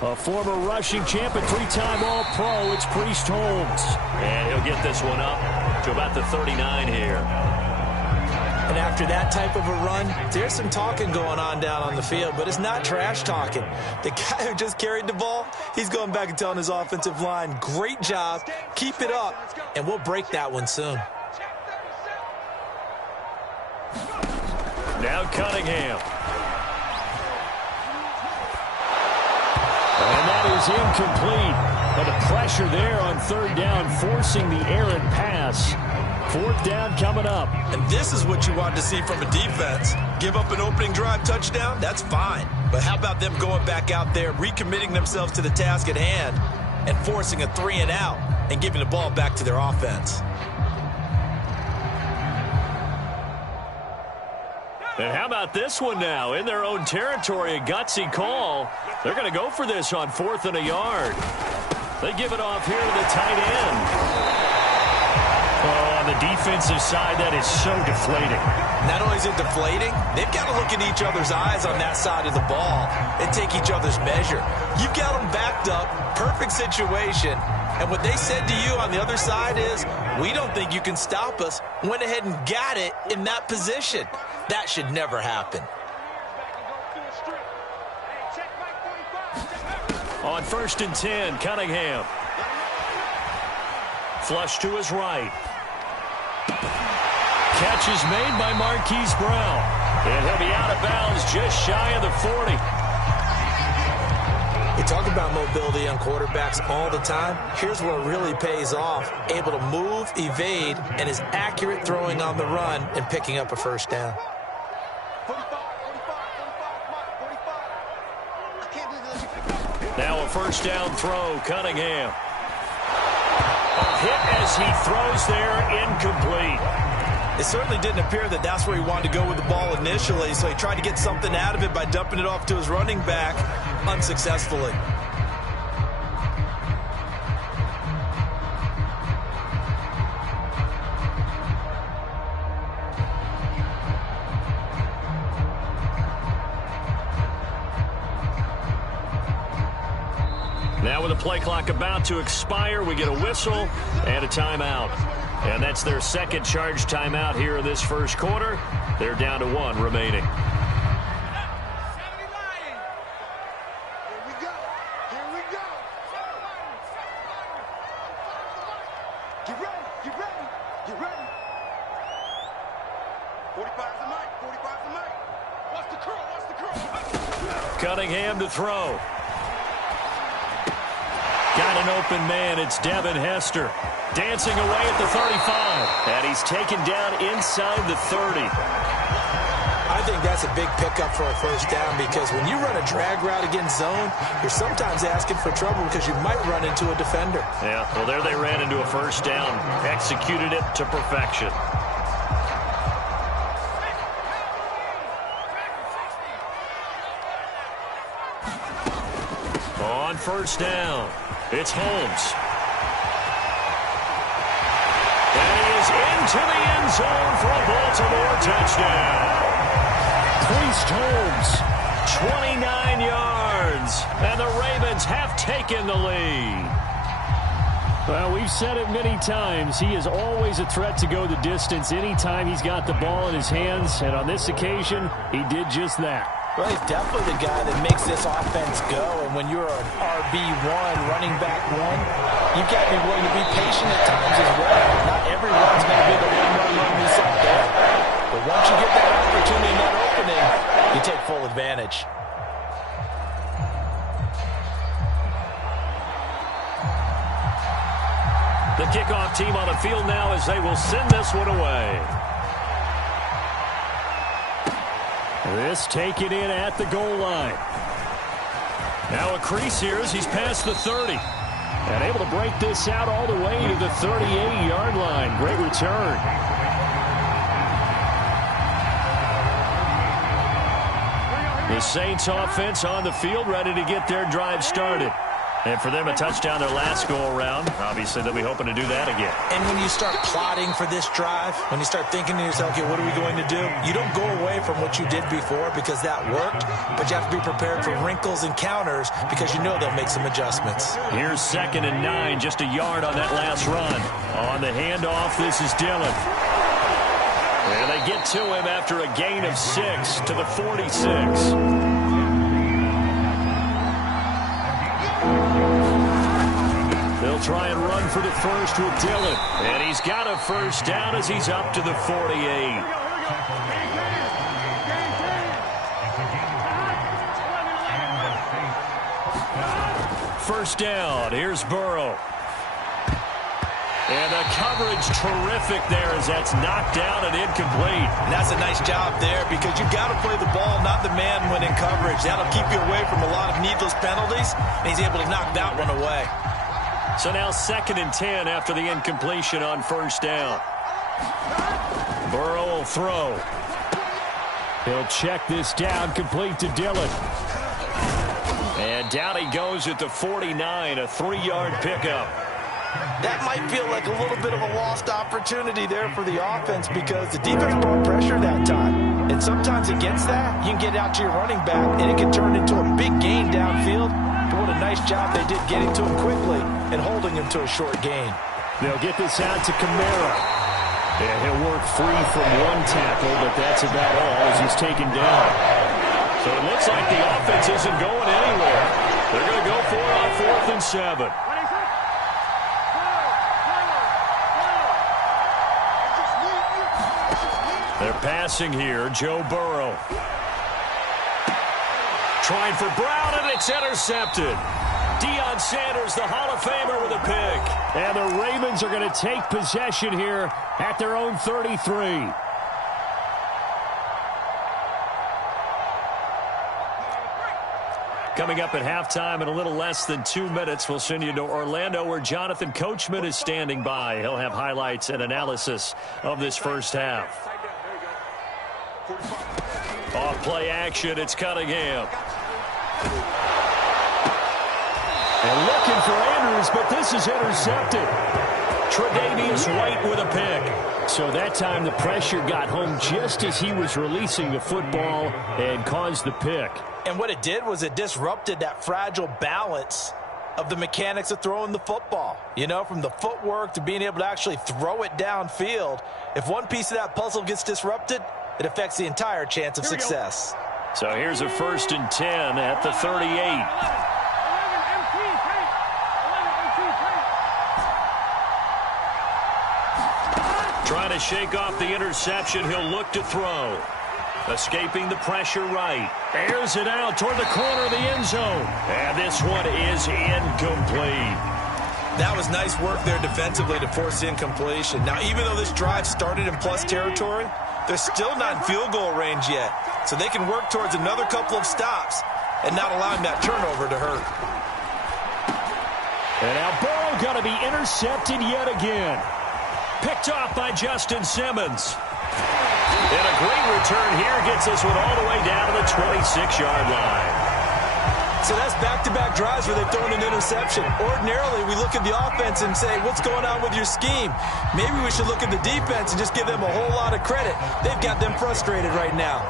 A former rushing champ and 3-time All-Pro, it's Priest Holmes. And he'll get this one up to about the 39 here. And after that type of a run, there's some talking going on down on the field, but it's not trash talking. The guy who just carried the ball, he's going back and telling his offensive line, great job, keep it up, and we'll break that one soon. Now Cunningham. And that is incomplete. But the pressure there on 3rd down, forcing the errant pass. 4th down coming up. And this is what you want to see from a defense. Give up an opening drive touchdown, that's fine. But how about them going back out there, recommitting themselves to the task at hand, and forcing a 3 and out, and giving the ball back to their offense. And how about this one now? In their own territory, a gutsy call. They're going to go for this on 4th and a yard. They give it off here to the tight end. Oh, on the defensive side, that is so deflating. Not only is it deflating, they've got to look in each other's eyes on that side of the ball and take each other's measure. You've got them backed up, perfect situation, and what they said to you on the other side is, we don't think you can stop us. Went ahead and got it in that position. That should never happen. On 1st and 10, Cunningham. Flush to his right. Catch is made by Marquise Brown. And he'll be out of bounds just shy of the 40. We talk about mobility on quarterbacks all the time. Here's where it really pays off. Able to move, evade, and is accurate throwing on the run and picking up a 1st down. Now a 1st down throw, Cunningham. A hit as he throws there, incomplete. It certainly didn't appear that that's where he wanted to go with the ball initially, so he tried to get something out of it by dumping it off to his running back unsuccessfully. Now Now with the play clock about to expire, we get a whistle and a timeout. And that's their second charge timeout here in this first quarter. They're down to 1 remaining. Cunningham to throw. Got an open man. It's Devin Hester. Dancing away at the 35. And he's taken down inside the 30. I think that's a big pickup for a first down because when you run a drag route against zone, you're sometimes asking for trouble because you might run into a defender. Yeah, well, there they ran into a first down. Executed it to perfection. On first down, it's Holmes. And he is into the end zone for a Baltimore touchdown. Priest Holmes, 29 yards, and the Ravens have taken the lead. Well, we've said it many times. He is always a threat to go the distance anytime he's got the ball in his hands, and on this occasion, he did just that. Well, he's definitely the guy that makes this offense go, and when you're an RB1, running back one, you've got to be willing to be patient at times as well. Not every run's going to be the one we saw there. But once you get that opportunity and that opening, you take full advantage. The kickoff team on the field now as they will send this one away. This taken in at the goal line. Now a crease here as he's past the 30. And able to break this out all the way to the 38-yard line. Great return. The Saints offense on the field ready to get their drive started. And for them, a touchdown their last go-around. Obviously, they'll be hoping to do that again. And when you start plotting for this drive, when you start thinking to yourself, okay, what are we going to do? You don't go away from what you did before because that worked, but you have to be prepared for wrinkles and counters because you know they'll make some adjustments. Here's 2nd and 9, just a yard on that last run. On the handoff, this is Dillon. And they get to him after a gain of 6 to the 46. They'll try and run for the first with Dillon. And he's got a first down as he's up to the 48. First down. Here's Burrow. And the coverage terrific there as that's knocked down and incomplete. And that's a nice job there because you've got to play the ball, not the man when in coverage. That'll keep you away from a lot of needless penalties, and he's able to knock that one away. So now 2nd and 10 after the incompletion on first down. Burrow will throw. He'll check this down, complete to Dillon. And down he goes at the 49, a 3-yard pickup. That might feel like a little bit of a lost opportunity there for the offense because the defense brought pressure that time. And sometimes against that, you can get out to your running back, and it can turn into a big gain downfield. But what a nice job they did getting to him quickly and holding him to a short gain. They'll get this out to Kamara. And he'll work free from one tackle, but that's about all as he's taken down. So it looks like the offense isn't going anywhere. They're going to go for it on 4th and 7. They're passing here. Joe Burrow. Trying for Brown, and it's intercepted. Deion Sanders, the Hall of Famer, with a pick. And the Ravens are going to take possession here at their own 33. Coming up at halftime in a little less than 2 minutes, we'll send you to Orlando where Jonathan Coachman is standing by. He'll have highlights and analysis of this first half. Off play action, it's Cunningham. And looking for Andrews, but this is intercepted. Tre'Davious White with a pick. So that time the pressure got home just as he was releasing the football and caused the pick. And what it did was it disrupted that fragile balance of the mechanics of throwing the football. You know, from the footwork to being able to actually throw it downfield. If one piece of that puzzle gets disrupted, it affects the entire chance of success. So here's a 1st and 10 at the 38. Trying to shake off the interception. He'll look to throw. Escaping the pressure right. Airs it out toward the corner of the end zone. And this one is incomplete. That was nice work there defensively to force incompletion. Now, even though this drive started in plus territory, they're still not in field goal range yet. So they can work towards another couple of stops and not allowing that turnover to hurt. And now Burrow going to be intercepted yet again. Picked off by Justin Simmons. And a great return here gets this one all the way down to the 26-yard line. So that's back-to-back drives where they've thrown an interception. Ordinarily, we look at the offense and say, what's going on with your scheme? Maybe we should look at the defense and just give them a whole lot of credit. They've got them frustrated right now.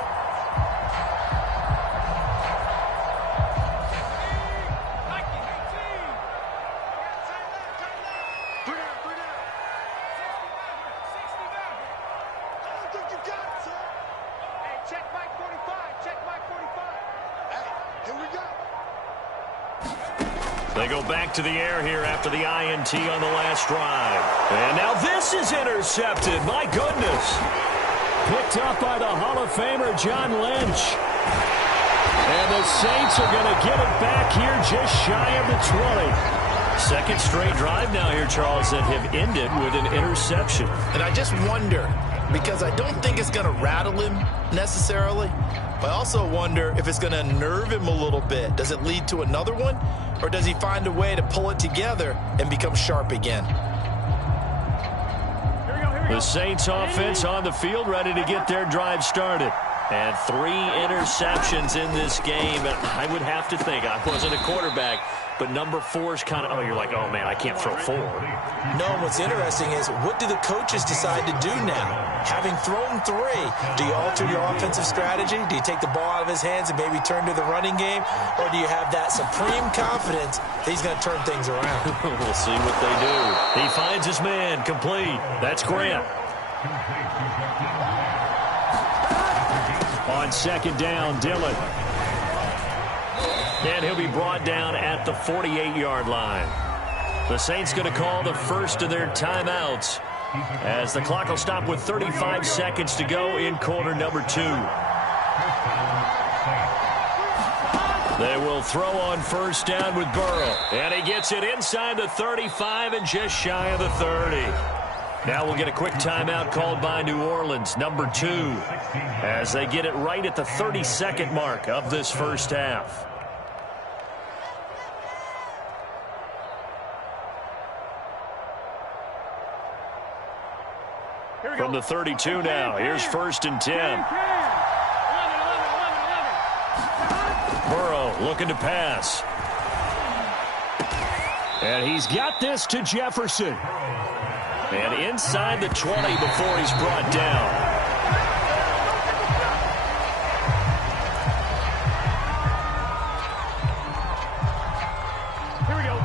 They go back to the air here after the INT on the last drive. And now this is intercepted. My goodness. Picked up by the Hall of Famer, John Lynch. And the Saints are going to get it back here just shy of the 20. Second straight drive now here, Charles, that have ended with an interception. And I just wonder, because I don't think it's going to rattle him necessarily, but I also wonder if it's going to nerve him a little bit. Does it lead to another one? Or does he find a way to pull it together and become sharp again? The Saints offense on the field ready to get their drive started. And 3 interceptions in this game. I would have to think, I wasn't a quarterback, but number 4 is kind of, oh, you're like, oh, man, I can't throw 4. No, what's interesting is, what do the coaches decide to do now? Having thrown 3, do you alter your offensive strategy? Do you take the ball out of his hands and maybe turn to the running game? Or do you have that supreme confidence that he's going to turn things around? We'll see what they do. He finds his man, complete. That's Grant. On second down, Dillon. And he'll be brought down at the 48-yard line. The Saints going to call the first of their timeouts as the clock will stop with 35 seconds to go in quarter number 2. They will throw on first down with Burrow. And he gets it inside the 35 and just shy of the 30. Now we'll get a quick timeout called by New Orleans, number 2, as they get it right at the 30-second mark of this first half. From the 32 now, here's 1st and 10. Burrow looking to pass. And he's got this to Jefferson. And inside the 20 before he's brought down. Here we go.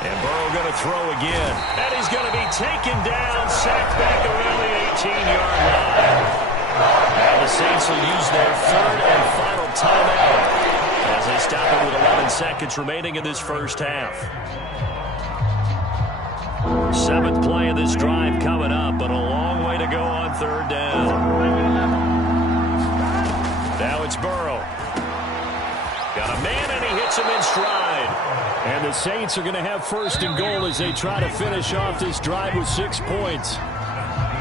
And Burrow going to throw again. And he's going to be taken down, sacked back around the 18-yard line. And the Saints will use their 3rd and final timeout as they stop it with 11 seconds remaining in this first half. 7th play of this drive coming up, but a long way to go on 3rd down. Now it's Burrow. Got a man, and he hits him in stride. And the Saints are going to have 1st and goal as they try to finish off this drive with 6 points.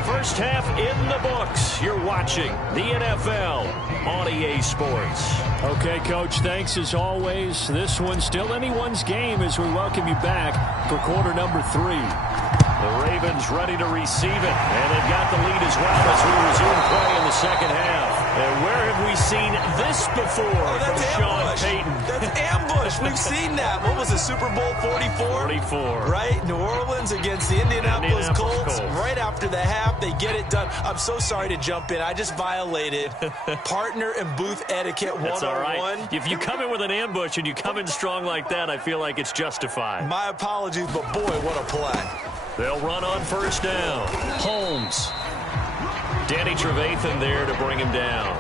First half in the books. You're watching the NFL on EA Sports. Okay, Coach, thanks as always. This one's still anyone's game as we welcome you back for quarter number 3. The Ravens ready to receive it, and they've got the lead as well as we resume play in the second half. And where have we seen this before from Sean Payton? That's ambush. We've seen that. What was it, Super Bowl 44? 44. Right? New Orleans against the Indianapolis Colts. Right out after the half. They get it done. I'm so sorry to jump in. I just violated partner and booth etiquette 101. That's all right. If you come in with an ambush and you come in strong like that, I feel like it's justified. My apologies, but boy, what a play. They'll run on first down. Holmes. Danny Trevathan there to bring him down.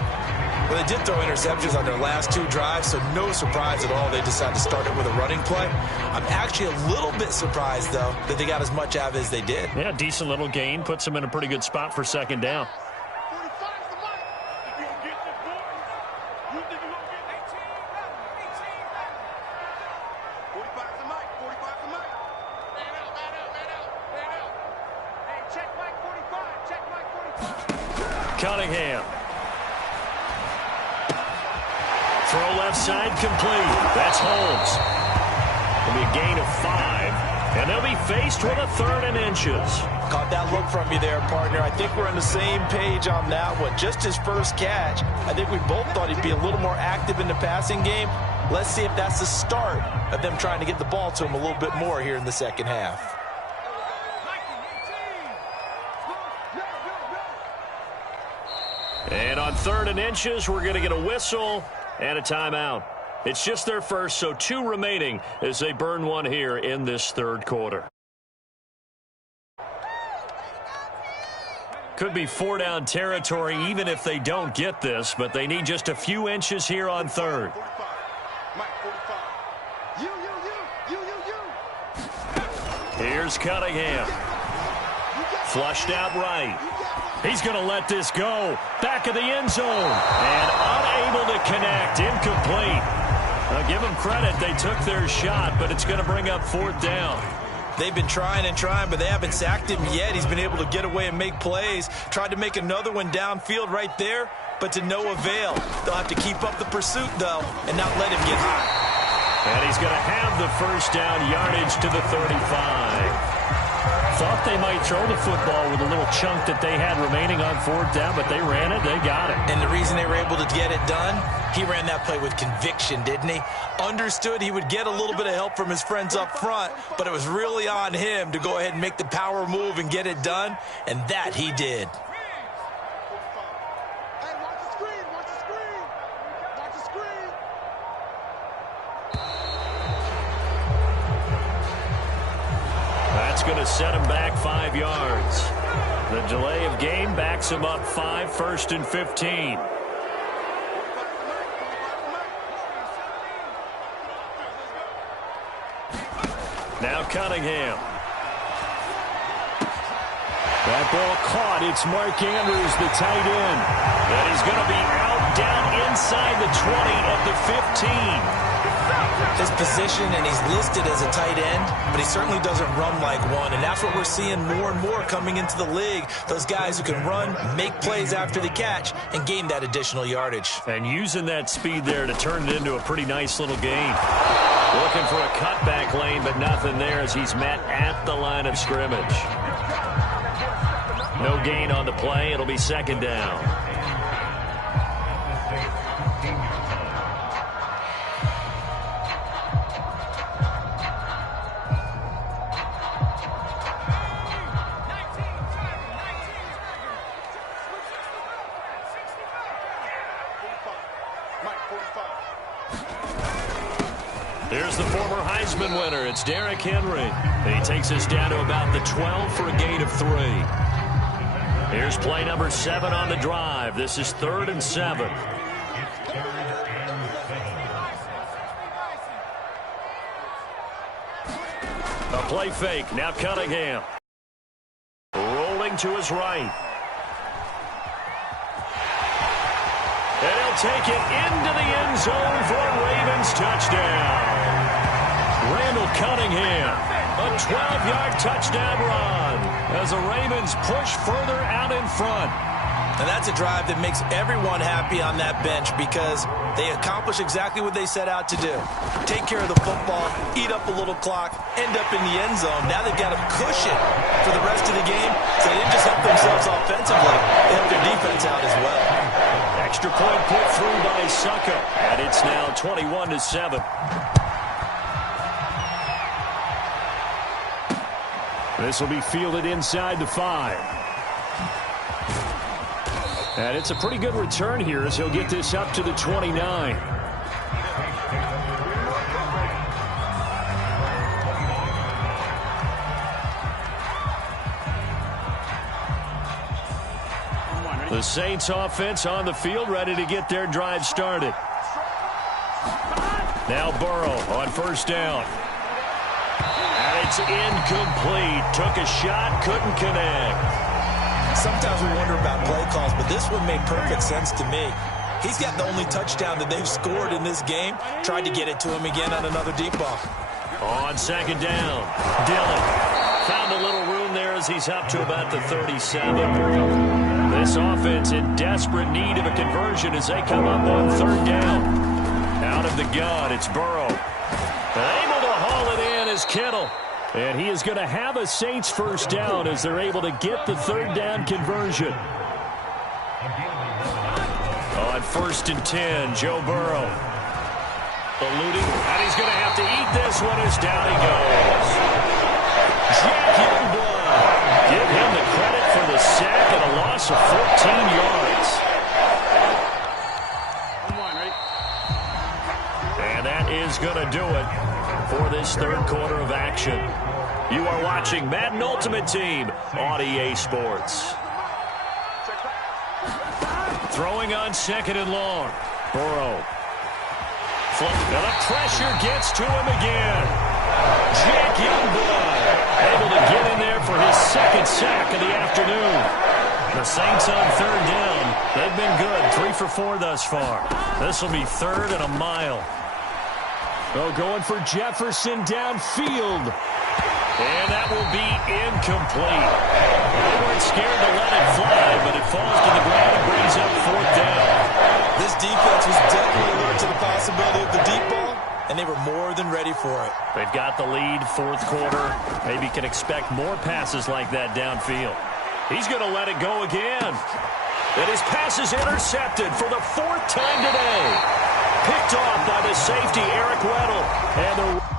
Well, they did throw interceptions on their last 2 drives, so no surprise at all they decided to start it with a running play. I'm actually a little bit surprised, though, that they got as much out of it as they did. Yeah, decent little gain. Puts them in a pretty good spot for second down. Cunningham. Throw left side complete. That's Holmes. It'll be a gain of 5. And they'll be faced with a 3rd and inches. Caught that look from you there, partner. I think we're on the same page on that one. Just his first catch. I think we both thought he'd be a little more active in the passing game. Let's see if that's the start of them trying to get the ball to him a little bit more here in the second half. And on 3rd and inches, we're going to get a whistle and a timeout. It's just their first, so 2 remaining as they burn one here in this 3rd quarter. Could be 4-down territory even if they don't get this, but they need just a few inches here on 3rd. Here's Cunningham. Flushed out right. He's going to let this go. Back of the end zone. And unable to connect. Incomplete. Now give them credit. They took their shot, but it's going to bring up 4th down. They've been trying and trying, but they haven't sacked him yet. He's been able to get away and make plays. Tried to make another one downfield right there, but to no avail. They'll have to keep up the pursuit, though, and not let him get high. And he's going to have the first down, yardage to the 35. Thought they might throw the football with a little chunk that they had remaining on 4th down, but they ran it, they got it. And the reason they were able to get it done, he ran that play with conviction, didn't he? Understood he would get a little bit of help from his friends up front, but it was really on him to go ahead and make the power move and get it done, and that he did. That's going to set him back 5 yards. The delay of game backs him up 5, 1st and 15. Now Cunningham. That ball caught. It's Mark Andrews, the tight end. And he's going to be out down inside the 20 at the 15. His position, and he's listed as a tight end, but he certainly doesn't run like one, and that's what we're seeing more and more coming into the league. Those guys who can run, make plays after the catch, and gain that additional yardage. And using that speed there to turn it into a pretty nice little gain. Looking for a cutback lane, but nothing there as he's met at the line of scrimmage. No gain on the play. It'll be 2nd down. Here's the former Heisman winner. It's Derrick Henry. And he takes us down to about the 12 for a gain of 3. Here's play number 7 on the drive. This is 3rd and 7. A play fake. Now Cunningham. Rolling to his right. And he'll take it into the end zone for a Ravens touchdown. Randall Cunningham, a 12-yard touchdown run as the Ravens push further out in front. And that's a drive that makes everyone happy on that bench because they accomplish exactly what they set out to do. Take care of the football, eat up a little clock, end up in the end zone. Now they've got a cushion for the rest of the game, so they didn't just help themselves offensively, they helped their defense out as well. Extra point put through by Succo, and it's now 21-7. This will be fielded inside the 5. And it's a pretty good return here as he'll get this up to the 29. The Saints offense on the field, ready to get their drive started. Now Burrow on first down. And it's incomplete. Took a shot, couldn't connect. Sometimes we wonder about play calls, but this one made perfect sense to me. He's got the only touchdown that they've scored in this game. Tried to get it to him again on another deep ball. On second down, Dillon found a little room there as he's up to about the 37. This offense in desperate need of a conversion as they come up on third down. Out of the gun, it's Burrow. Able to haul it in is Kittle. And he is going to have a Saints first down as they're able to get the third down conversion. On first and 10, Joe Burrow. Eluding, and he's going to have to eat this one as down he goes. Jack Youngblood. Give him the credit for the sack and a loss of 14 yards. And that is going to do it for this third quarter of action. You are watching Madden Ultimate Team on EA Sports. Throwing on second and long. Burrow. Now the pressure gets to him again. Jack Youngblood able to get in there for his second sack of the afternoon. The Saints on third down. They've been good. 3 for 4 thus far. This will be third and a mile. Oh, going for Jefferson downfield. And that will be incomplete. They weren't scared to let it fly, but it falls to the ground and brings up fourth down. This defense was definitely alert to the possibility of the deep ball, and they were more than ready for it. They've got the lead, fourth quarter. Maybe can expect more passes like that downfield. He's going to let it go again. And his pass is intercepted for the 4th time today. Picked off by the safety, Eric Weddle. And the